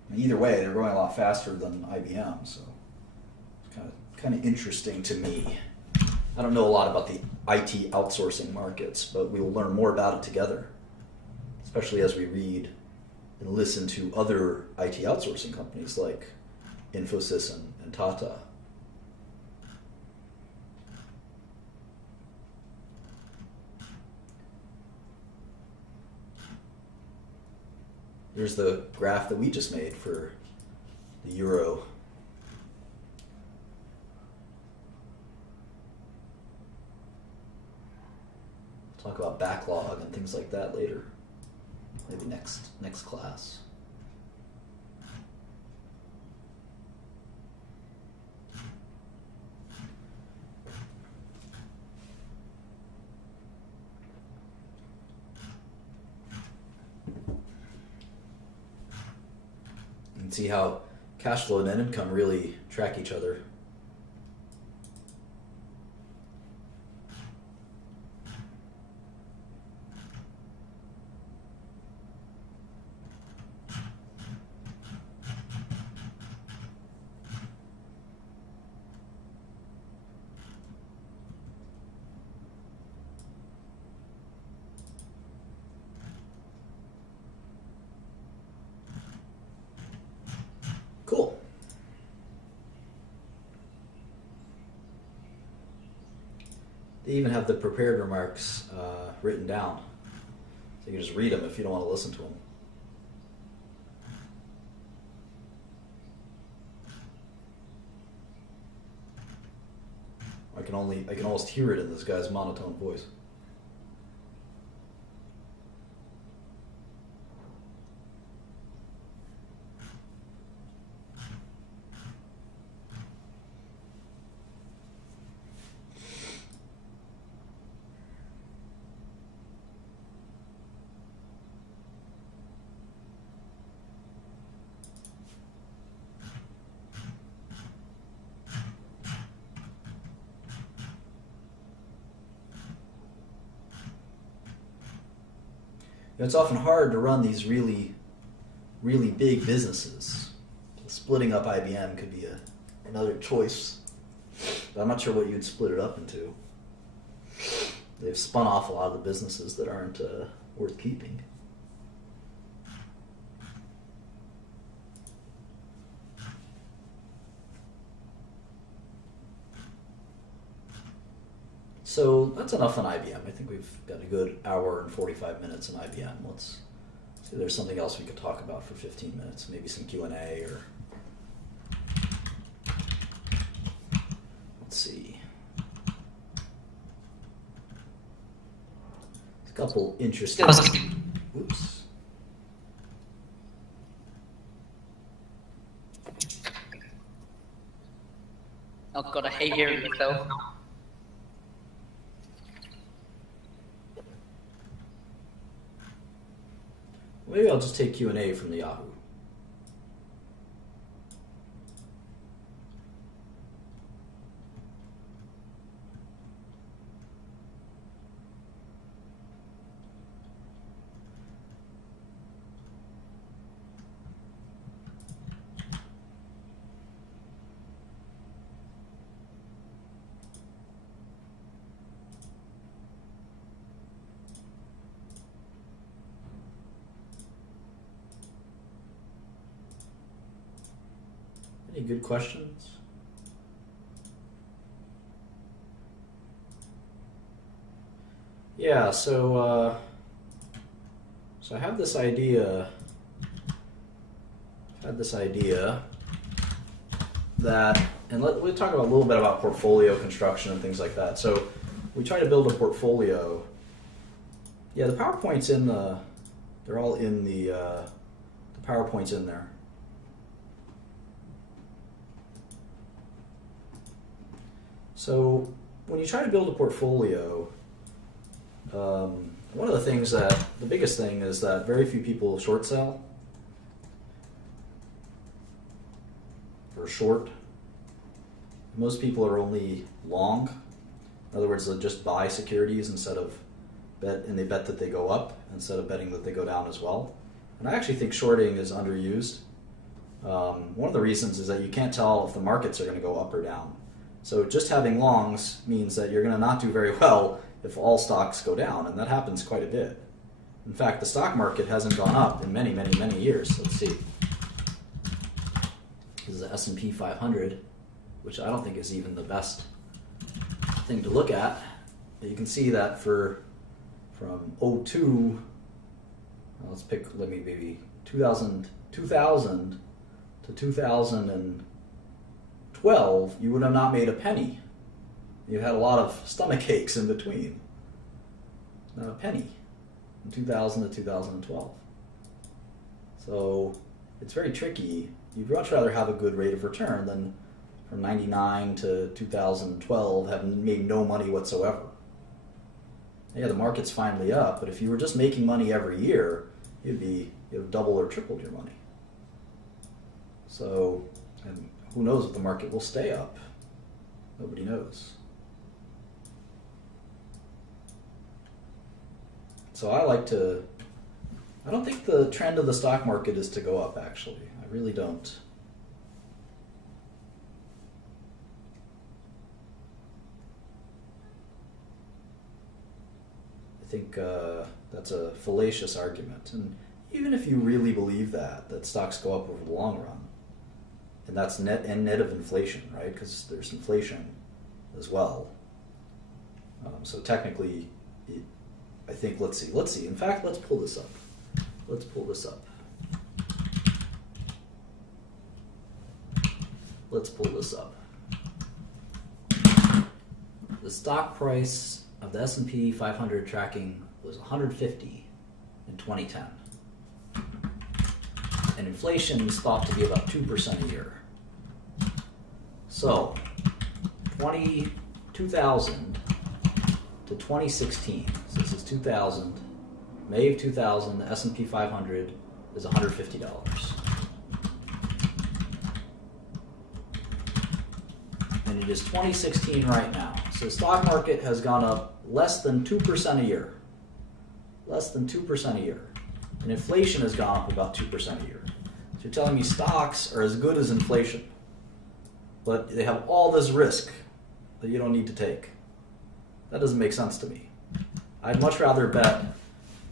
And either way, they're growing a lot faster than IBM, so it's kind of interesting to me. I don't know a lot about the IT outsourcing markets, but we will learn more about it together, especially as we read and listen to other IT outsourcing companies like Infosys and Tata. Here's the graph that we just made for the euro. Talk about backlog and things like that later. Maybe next class. And see how cash flow and net income really track each other. Cool. They even have the prepared remarks written down. So you can just read them if you don't want to listen to them. I can almost hear it in this guy's monotone voice. It's often hard to run these really, really big businesses. Splitting up IBM could be another choice, but I'm not sure what you'd split it up into. They've spun off a lot of the businesses that aren't worth keeping. So that's enough on IBM. I think we've got a good hour and 45 minutes on IBM. Let's see if there's something else we could talk about for 15 minutes. Maybe some Q&A or... Let's see. There's a couple interesting... Oops. Oh God, I hate hearing myself. Maybe I'll just take Q&A from the Yahoo. Any good questions? Yeah, so I have this idea. That, and we'll talk about a little bit about portfolio construction and things like that. So we try to build a portfolio. Yeah, the PowerPoint's in the. They're all in the PowerPoint's in there. So when you try to build a portfolio, one of the biggest thing is that very few people short sell or short. Most people are only long. In other words, they'll just buy securities instead of they bet that they go up instead of betting that they go down as well. And I actually think shorting is underused. One of the reasons is that you can't tell if the markets are going to go up or down. So just having longs means that you're going to not do very well if all stocks go down, and that happens quite a bit. In fact, the stock market hasn't gone up in many, many, many years. Let's see. This is the S&P 500, which I don't think is even the best thing to look at. But you can see that from 02, let's pick, maybe 2000 to 2012, you would have not made a penny. You had a lot of stomach aches in between. Not a penny from 2000 to 2012. So it's very tricky. You'd much rather have a good rate of return than from 99 to 2012 have made no money whatsoever. Yeah, the market's finally up, but if you were just making money every year, you'd have doubled or tripled your money. So, and who knows if the market will stay up? Nobody knows. So I don't think the trend of the stock market is to go up, actually. I really don't. I think that's a fallacious argument. And even if you really believe that stocks go up over the long run, and that's net of inflation, right? Because there's inflation as well. So technically, I think, let's see. In fact, let's pull this up. The stock price of the S&P 500 tracking was 150 in 2010. And inflation is thought to be about 2% a year. So, 2000 to 2016, so this is 2000, May of 2000, the S&P 500 is $150. And it is 2016 right now. So the stock market has gone up less than 2% a year. And inflation has gone up about 2% a year. So you're telling me stocks are as good as inflation, but they have all this risk that you don't need to take. That doesn't make sense to me. I'd much rather bet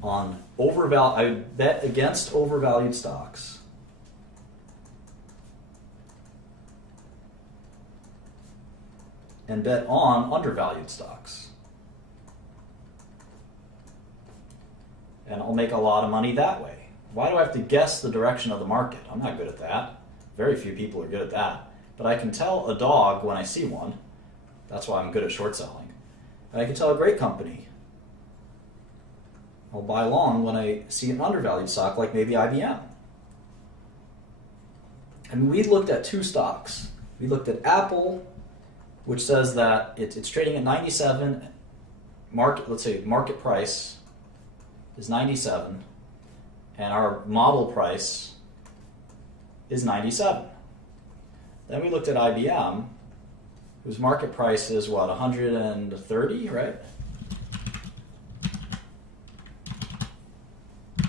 on I bet against overvalued stocks and bet on undervalued stocks. And I'll make a lot of money that way. Why do I have to guess the direction of the market? I'm not good at that. Very few people are good at that. But I can tell a dog when I see one. That's why I'm good at short selling. And I can tell a great company. I'll buy long when I see an undervalued stock like maybe IBM. And we looked at two stocks. We looked at Apple, which says that it's trading at 97. Let's say market price is 97, and our model price is 97. Then we looked at IBM, whose market price is 130, right?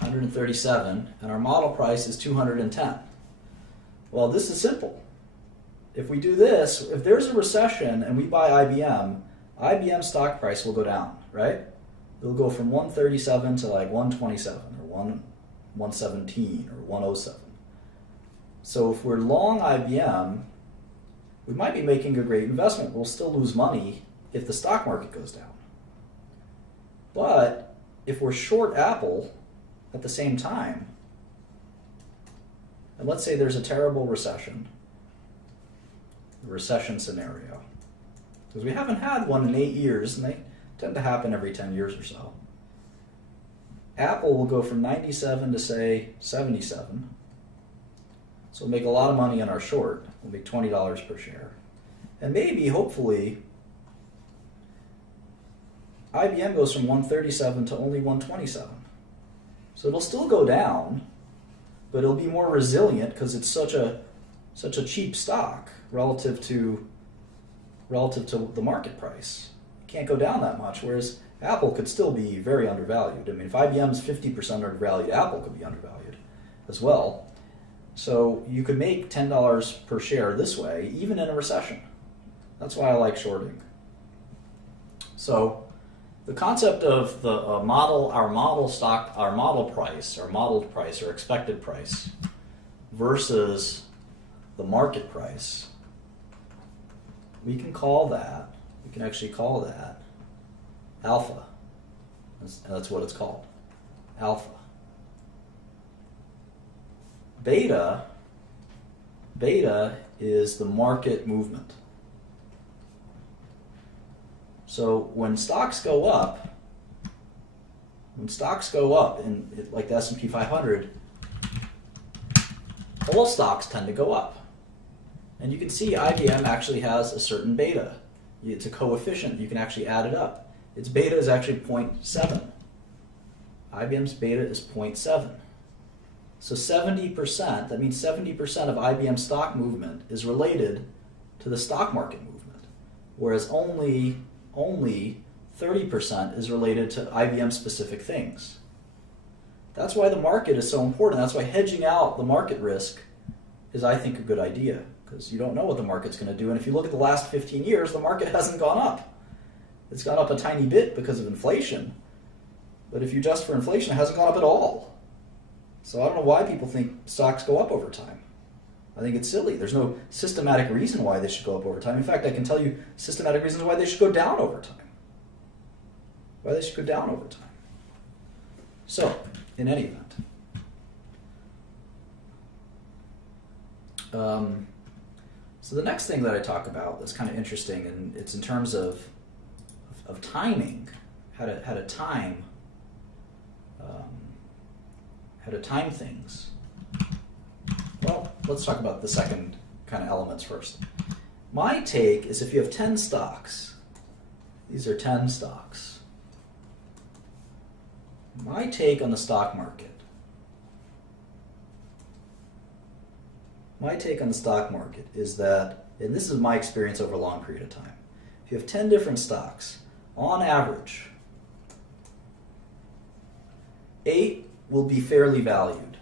137, and our model price is 210. Well, this is simple. If we do this, if there's a recession and we buy IBM stock price will go down, right? It'll go from 137 to like 127 or 117 or 107. So if we're long IBM, we might be making a great investment. We'll still lose money if the stock market goes down. But if we're short Apple at the same time, and let's say there's a terrible recession scenario, because we haven't had one in 8 years, and they tend to happen every 10 years or so. Apple will go from 97 to, say, 77. So we'll make a lot of money on our short. We'll make $20 per share. And maybe, hopefully, IBM goes from 137 to only 127. So it'll still go down, but it'll be more resilient because it's such a cheap stock relative to the market price. It can't go down that much, whereas Apple could still be very undervalued. I mean, if IBM's 50% undervalued, Apple could be undervalued as well. So you could make $10 per share this way, even in a recession. That's why I like shorting. So the concept of the our modeled price, or expected price, versus the market price, we can actually call that alpha. And that's what it's called, alpha. Beta is the market movement. So when stocks go up, in like the S&P 500, all stocks tend to go up. And you can see IBM actually has a certain beta. It's a coefficient. You can actually add it up. Its beta is actually 0.7. IBM's beta is 0.7. So 70%, that means 70% of IBM stock movement is related to the stock market movement, whereas only 30% is related to IBM specific things. That's why the market is so important. That's why hedging out the market risk is, I think, a good idea, because you don't know what the market's going to do. And if you look at the last 15 years, the market hasn't gone up. It's gone up a tiny bit because of inflation. But if you adjust for inflation, it hasn't gone up at all. So I don't know why people think stocks go up over time. I think it's silly. There's no systematic reason why they should go up over time. In fact, I can tell you systematic reasons why they should go down over time. So, in any event. So the next thing that I talk about that's kind of interesting, and it's in terms of timing, how to time things. Well, let's talk about the second kind of elements first. My take is if you have 10 stocks, these are 10 stocks. My take on the stock market is that, and this is my experience over a long period of time, if you have 10 different stocks, on average, 8 will be fairly valued.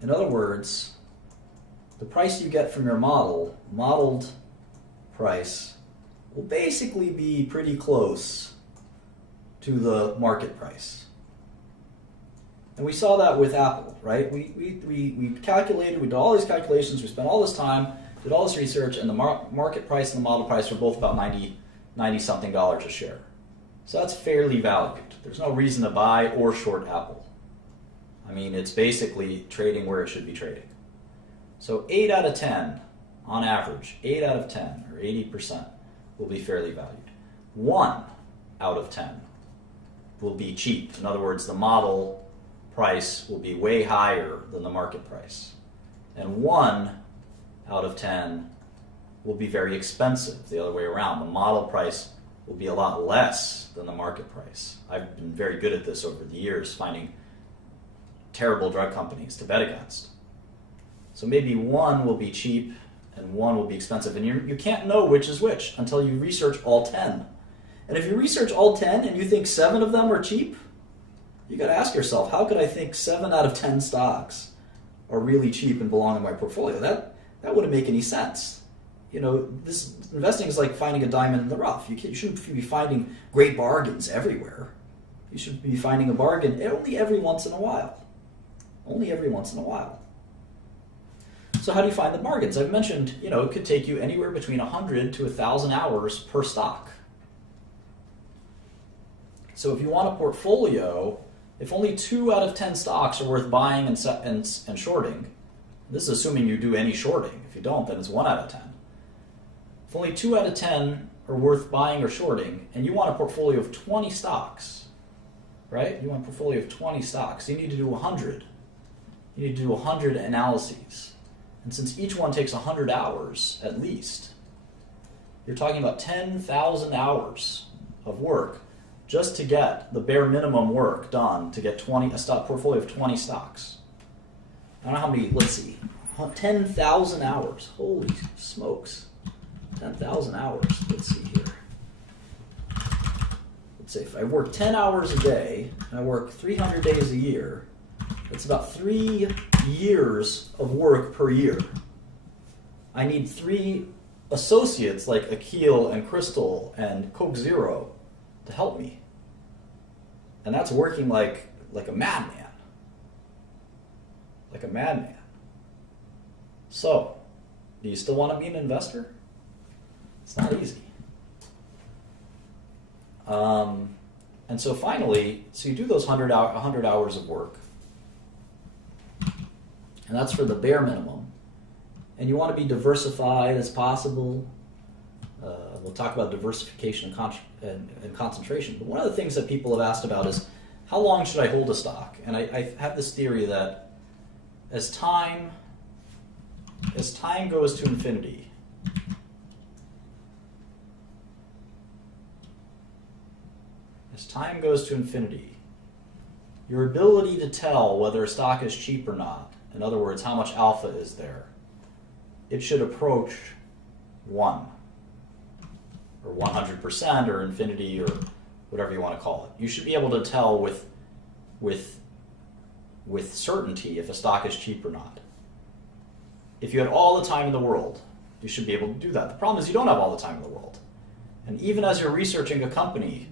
In other words, the price you get from your modeled price, will basically be pretty close to the market price. And we saw that with Apple, right? We calculated, we did all these calculations, we spent all this time, did all this research, and the market price and the model price were both about $90-something a share. So that's fairly valued. There's no reason to buy or short Apple. I mean, it's basically trading where it should be trading. So 8 out of 10, on average, 8 out of 10, or 80%, will be fairly valued. 1 out of 10 will be cheap. In other words, the model price will be way higher than the market price. And 1 out of 10 will be very expensive, the other way around. The model price will be a lot less than the market price. I've been very good at this over the years, finding terrible drug companies to bet against. So maybe 1 will be cheap and 1 will be expensive. And you can't know which is which until you research all 10. And if you research all 10 and you think 7 of them are cheap, you got to ask yourself, how could I think 7 out of 10 stocks are really cheap and belong in my portfolio? That wouldn't make any sense. You know, this investing is like finding a diamond in the rough. You shouldn't be finding great bargains everywhere. You should be finding a bargain only every once in a while. Only every once in a while. So how do you find the margins? I've mentioned, it could take you anywhere between 100 to 1,000 hours per stock. So if you want a portfolio, if only 2 out of 10 stocks are worth buying and shorting, this is assuming you do any shorting. If you don't, then it's 1 out of 10. If only 2 out of 10 are worth buying or shorting, and you want a portfolio of 20 stocks, right? You want a portfolio of 20 stocks. You need to do 100. You need to do 100 analyses. And since each one takes 100 hours at least, you're talking about 10,000 hours of work just to get the bare minimum work done to get a portfolio of 20 stocks. I don't know how many, let's see, 10,000 hours. Holy smokes. 10,000 hours. Let's see here. Let's say if I work 10 hours a day, and I work 300 days a year, that's about 3 years of work per year. I need 3 associates like Akil and Crystal and Coke Zero to help me. And that's working like a madman. Like a madman. So, do you still want to be an investor? It's not easy. And so finally, so you do those 100 hours of work. And that's for the bare minimum. And you want to be diversified as possible. We'll talk about diversification and concentration. But one of the things that people have asked about is, how long should I hold a stock? And I have this theory that as time goes to infinity, your ability to tell whether a stock is cheap or not, in other words, how much alpha is there, it should approach 1 or 100% or infinity or whatever you want to call it. You should be able to tell with certainty if a stock is cheap or not. If you had all the time in the world, you should be able to do that. The problem is you don't have all the time in the world. And even as you're researching a company,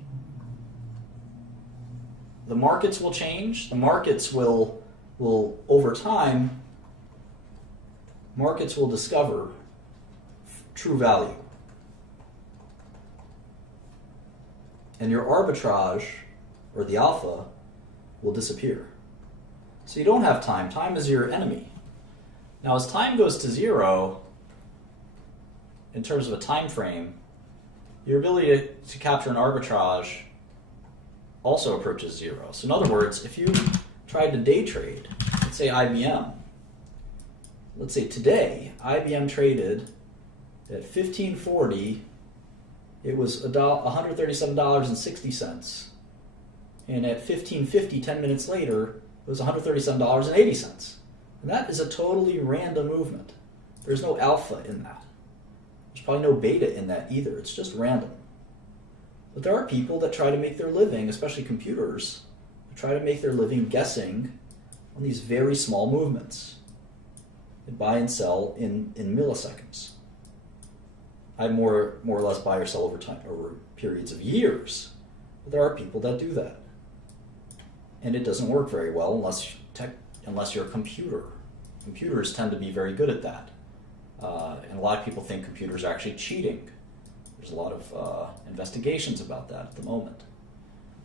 the markets will change. The markets will over time, markets will discover true value. And your arbitrage, or the alpha, will disappear. So you don't have time. Time is your enemy. Now as time goes to 0, in terms of a time frame, your ability to capture an arbitrage also approaches 0. So in other words, if you tried to day trade, let's say IBM, let's say today, IBM traded at 1540, it was $137.60. And at 1550, 10 minutes later, it was $137.80. And that is a totally random movement. There's no alpha in that. There's probably no beta in that either. It's just random. But there are people that try to make their living, especially computers, that try to make their living guessing on these very small movements. They buy and sell in milliseconds. I more or less buy or sell over time, over periods of years. But there are people that do that. And it doesn't work very well unless you're a computer. Computers tend to be very good at that. And a lot of people think computers are actually cheating. There's a lot of investigations about that at the moment.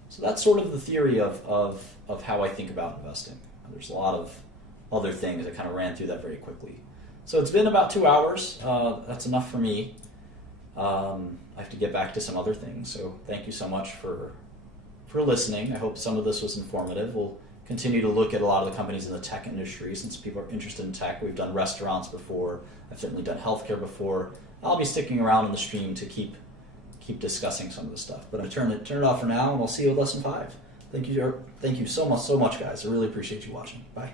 So that's sort of the theory of how I think about investing. There's a lot of other things. I kind of ran through that very quickly. So it's been about 2 hours. That's enough for me. I have to get back to some other things. So thank you so much for listening. I hope some of this was informative. We'll continue to look at a lot of the companies in the tech industry since people are interested in tech. We've done restaurants before. I've certainly done healthcare before. I'll be sticking around in the stream to keep discussing some of this stuff. But I'm going to turn it off for now, and we'll see you with lesson 5. Thank you so much, guys. I really appreciate you watching. Bye.